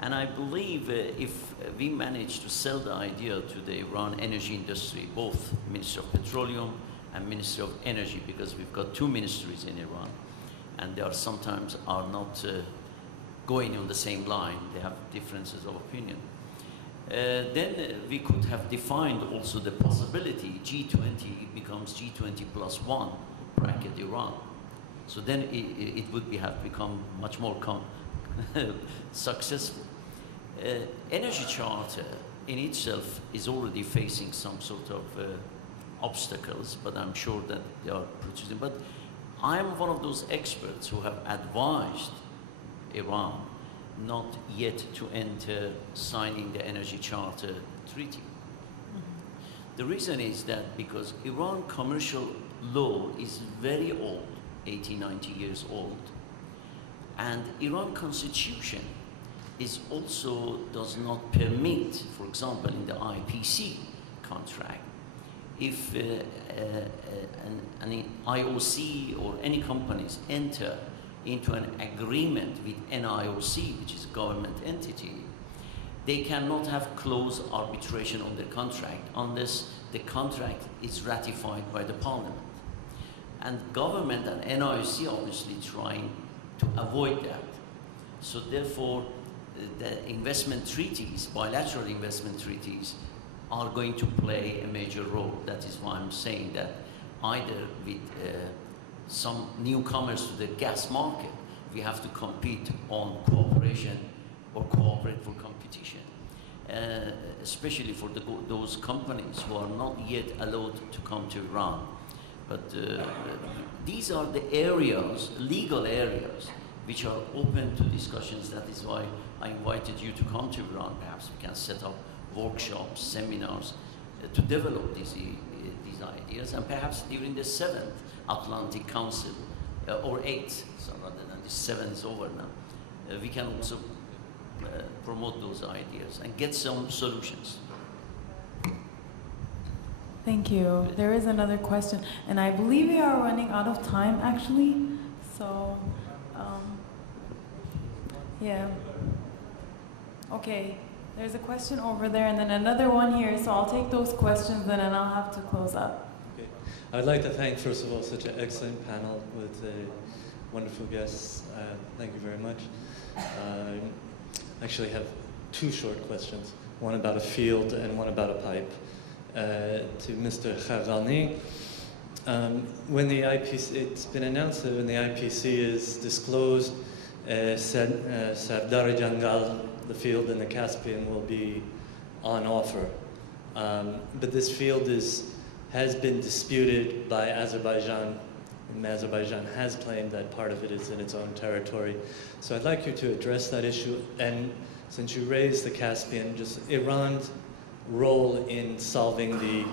And I believe if we manage to sell the idea to the Iran energy industry, both Ministry of Petroleum and Ministry of Energy, because we've got two ministries in Iran, and they are sometimes are not going on the same line, they have differences of opinion. Then we could have defined also the possibility G20 becomes G20 plus one bracket Iran. So then it would have become much more successful. Energy Charter in itself is already facing some sort of obstacles, but I'm sure that they are producing. But I'm one of those experts who have advised Iran not yet to enter signing the Energy Charter treaty. The reason is that because Iran commercial law is very old, 80, 90 years old, and Iran constitution is also does not permit, for example, in the IPC contract, if an IOC or any companies enter into an agreement with NIOC, which is a government entity, they cannot have close arbitration on their contract unless the contract is ratified by the parliament. And government and NIOC obviously trying to avoid that. So therefore, the investment treaties, bilateral investment treaties, are going to play a major role. That is why I'm saying that either with some newcomers to the gas market, we have to compete on cooperation or cooperate for competition, especially for those companies who are not yet allowed to come to Iran. But these are the areas, legal areas, which are open to discussions. That is why I invited you to come to Iran. Perhaps we can set up workshops, seminars to develop these ideas, and perhaps during the 7th Atlantic Council, or 8th, so rather than the 7th is over now, we can also promote those ideas and get some solutions. Thank you. There is another question, and I believe we are running out of time, actually. So, yeah. Okay, there's a question over there, and then another one here. So I'll take those questions, and then I'll have to close up. Okay. I'd like to thank, first of all, such an excellent panel with wonderful guests. Thank you very much. I actually have two short questions, one about a field and one about a pipe. To Mr. Khaghani, when the IPC, it's been announced that when the IPC is disclosed, Sardar Jangal, the field in the Caspian, will be on offer. But this field has been disputed by Azerbaijan, and Azerbaijan has claimed that part of it is in its own territory. So I'd like you to address that issue, and since you raised the Caspian, just Iran's role in solving the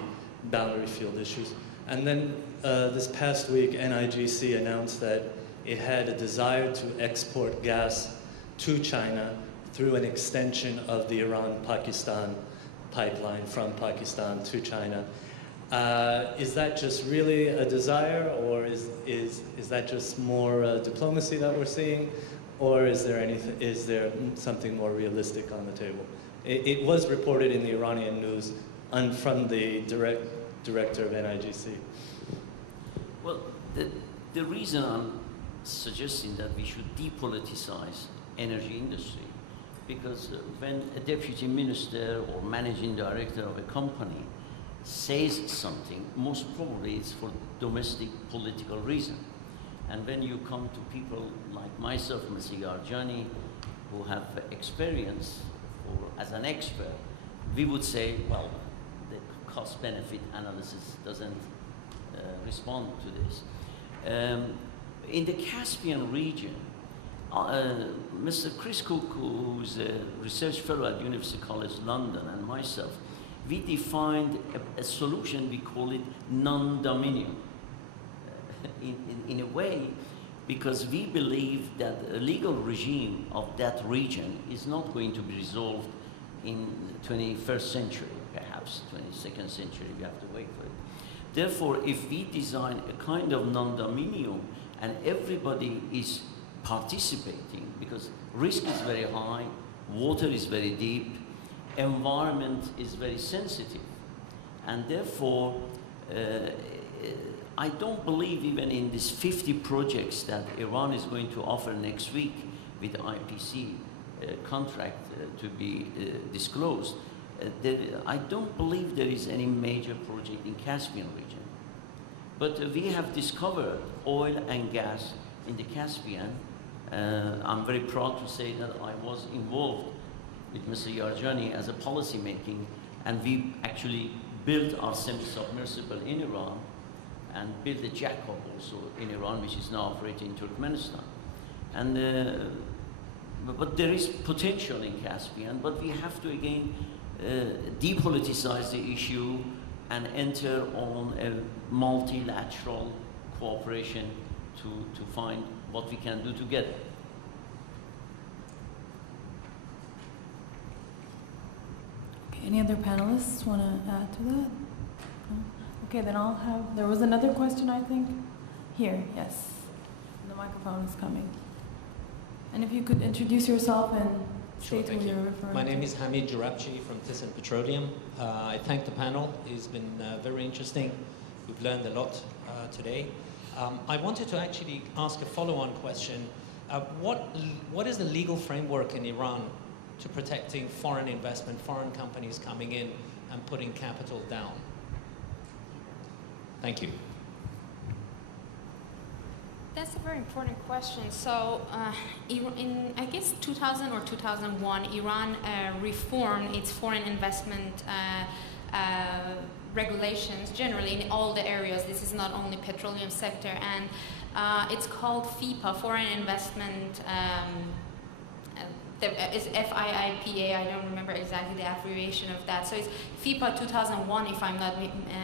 boundary field issues. And then this past week, NIGC announced that it had a desire to export gas to China through an extension of the Iran-Pakistan pipeline from Pakistan to China. Is that just really a desire, or is that just more diplomacy that we're seeing, or is there something more realistic on the table? It was reported in the Iranian news from the director of NIGC. Well, the reason I'm suggesting that we should depoliticize energy industry, because when a deputy minister or managing director of a company says something, most probably it's for domestic political reason. And when you come to people like myself, Mr. Yarjani, who have experience or as an expert, we would say, well, the cost-benefit analysis doesn't respond to this. In the Caspian region, Mr. Chris Cook, who's a research fellow at University College London, and myself, we defined a solution, we call it non-dominion. In a way, because we believe that the legal regime of that region is not going to be resolved in the 21st century, perhaps 22nd century, we have to wait for it. Therefore, if we design a kind of non-dominion and everybody is participating, because risk is very high, water is very deep, environment is very sensitive, and therefore I don't believe even in these 50 projects that Iran is going to offer next week with the IPC contract to be disclosed. I don't believe there is any major project in Caspian region. But we have discovered oil and gas in the Caspian. I'm very proud to say that I was involved with Mr. Yarjani as a policy making, and we actually built our semi-submersible in Iran and built a Jacob also in Iran, which is now operating in Turkmenistan. And, but there is potential in Caspian, but we have to again depoliticize the issue and enter on a multilateral cooperation to find what we can do together. Okay, any other panelists want to add to that? No? Okay, then I'll have, there was another question, I think. Here, yes. The microphone is coming. And if you could introduce yourself and state who you're referring to. My name is Hamid Jarabchi from Thyssen Petroleum. I thank the panel. It's been very interesting. We've learned a lot today. I wanted to actually ask a follow-on question. What is the legal framework in Iran to protecting foreign investment, foreign companies coming in and putting capital down? Thank you. That's a very important question. So in, I guess, 2000 or 2001, Iran reformed its foreign investment regulations generally in all the areas. This is not only petroleum sector, and it's called FIPA, Foreign Investment. It's FIIPA, I don't remember exactly the abbreviation of that. So it's FIPA 2001, if I'm not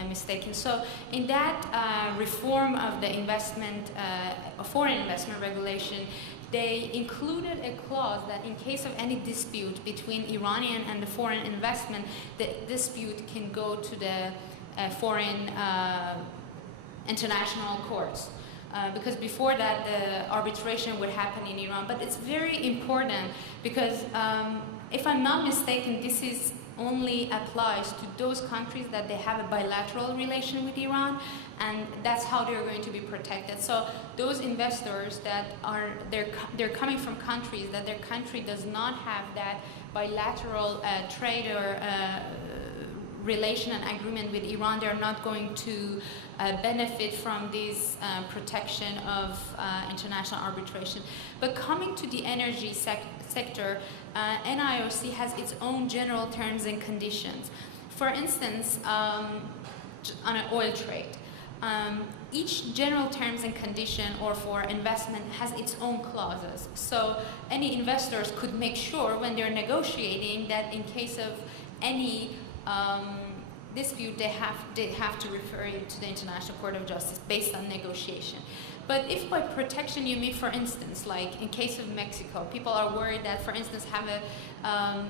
mistaken. So in that reform of the investment, foreign investment regulation, they included a clause that in case of any dispute between Iranian and the foreign investment, the dispute can go to the foreign international courts. Because before that, the arbitration would happen in Iran. But it's very important because, if I'm not mistaken, this is only applies to those countries that they have a bilateral relation with Iran, and that's how they're going to be protected. So those investors that are, they're coming from countries that their country does not have that bilateral trade or relation and agreement with Iran, they're not going to benefit from this protection of international arbitration. But coming to the energy sector, NIOC has its own general terms and conditions. For instance, on an oil trade, each general terms and condition or for investment has its own clauses. So any investors could make sure when they're negotiating that in case of any dispute, they have to refer it to the International Court of Justice based on negotiation. But if by protection you mean, for instance, like in case of Mexico, people are worried that, for instance, have a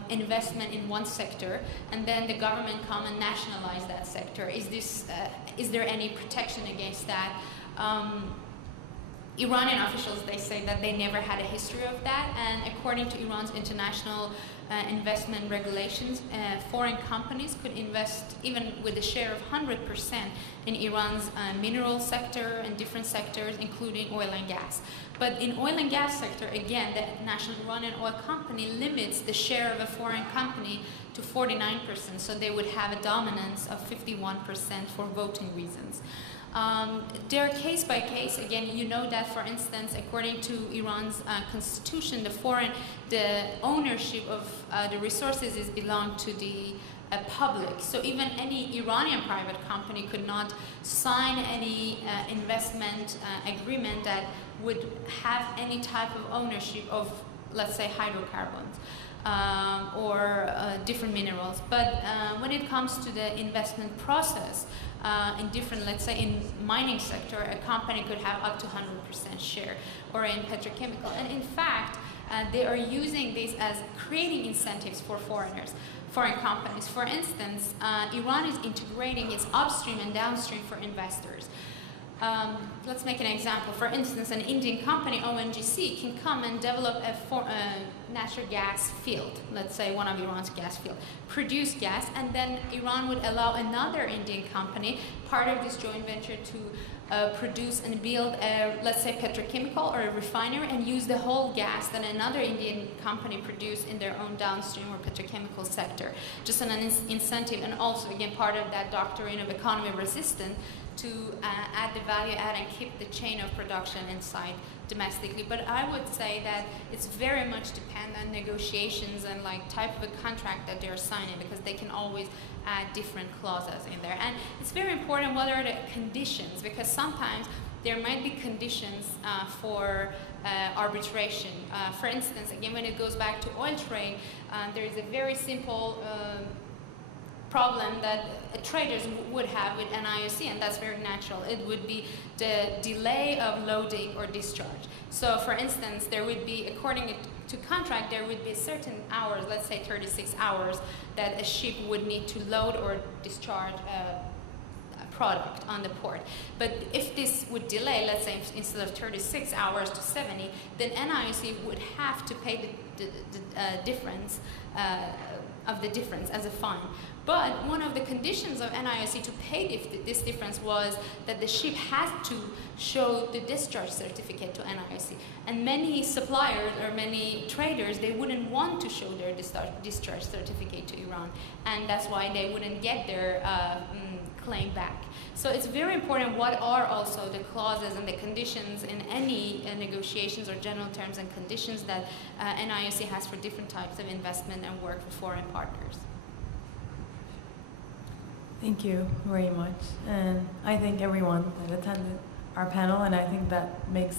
investment in one sector and then the government come and nationalize that sector. Is there any protection against that? Iranian officials, they say that they never had a history of that, and according to Iran's international investment regulations, foreign companies could invest even with a share of 100% in Iran's mineral sector and different sectors, including oil and gas. But in oil and gas sector, again, the National Iranian Oil Company limits the share of a foreign company to 49%, so they would have a dominance of 51% for voting reasons. They're case by case. Again, you know that, for instance, according to Iran's constitution, the ownership of the resources is belong to the public. So even any Iranian private company could not sign any investment agreement that would have any type of ownership of, let's say, hydrocarbons or different minerals. But when it comes to the investment process, in different, let's say in mining sector, a company could have up to 100% share, or in petrochemical. And in fact, they are using this as creating incentives for foreign companies. For instance, Iran is integrating its upstream and downstream for investors. Let's make an example. For instance, an Indian company, ONGC, can come and develop a natural gas field, let's say one of Iran's gas fields, produce gas, and then Iran would allow another Indian company, part of this joint venture, to produce and build a, let's say, petrochemical or a refinery, and use the whole gas that another Indian company produced in their own downstream or petrochemical sector. Just an incentive, and also, again, part of that doctrine of economy resistance, to add the value add and keep the chain of production inside domestically. But I would say that it's very much depend on negotiations and like type of a contract that they're signing, because they can always add different clauses in there. And it's very important what are the conditions, because sometimes there might be conditions for arbitration. For instance, again, when it goes back to oil trade, there is a very simple problem that traders would have with NIOC, and that's very natural. It would be the delay of loading or discharge. So for instance, there would be, according to contract, there would be certain hours, let's say 36 hours, that a ship would need to load or discharge a product on the port. But if this would delay, let's say instead of 36 hours to 70, then NIOC would have to pay the difference of the difference as a fine. But one of the conditions of NIOC to pay this difference was that the ship had to show the discharge certificate to NIOC. And many suppliers or many traders, they wouldn't want to show their discharge certificate to Iran. And that's why they wouldn't get their claim back. So it's very important what are also the clauses and the conditions in any negotiations or general terms and conditions that NIOC has for different types of investment and work with foreign partners. Thank you very much. And I thank everyone that attended our panel, and I think that makes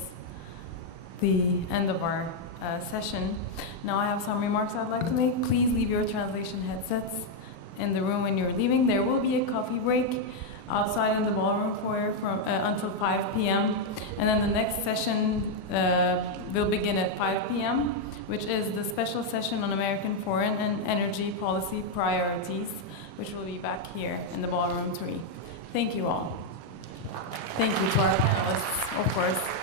the end of our session. Now I have some remarks I'd like to make. Please leave your translation headsets in the room when you're leaving. There will be a coffee break outside in the ballroom foyer from until 5 p.m. And then the next session will begin at 5 p.m., which is the special session on American foreign and energy policy priorities, which will be back here in the ballroom 3. Thank you all. Thank you to our panelists, of course.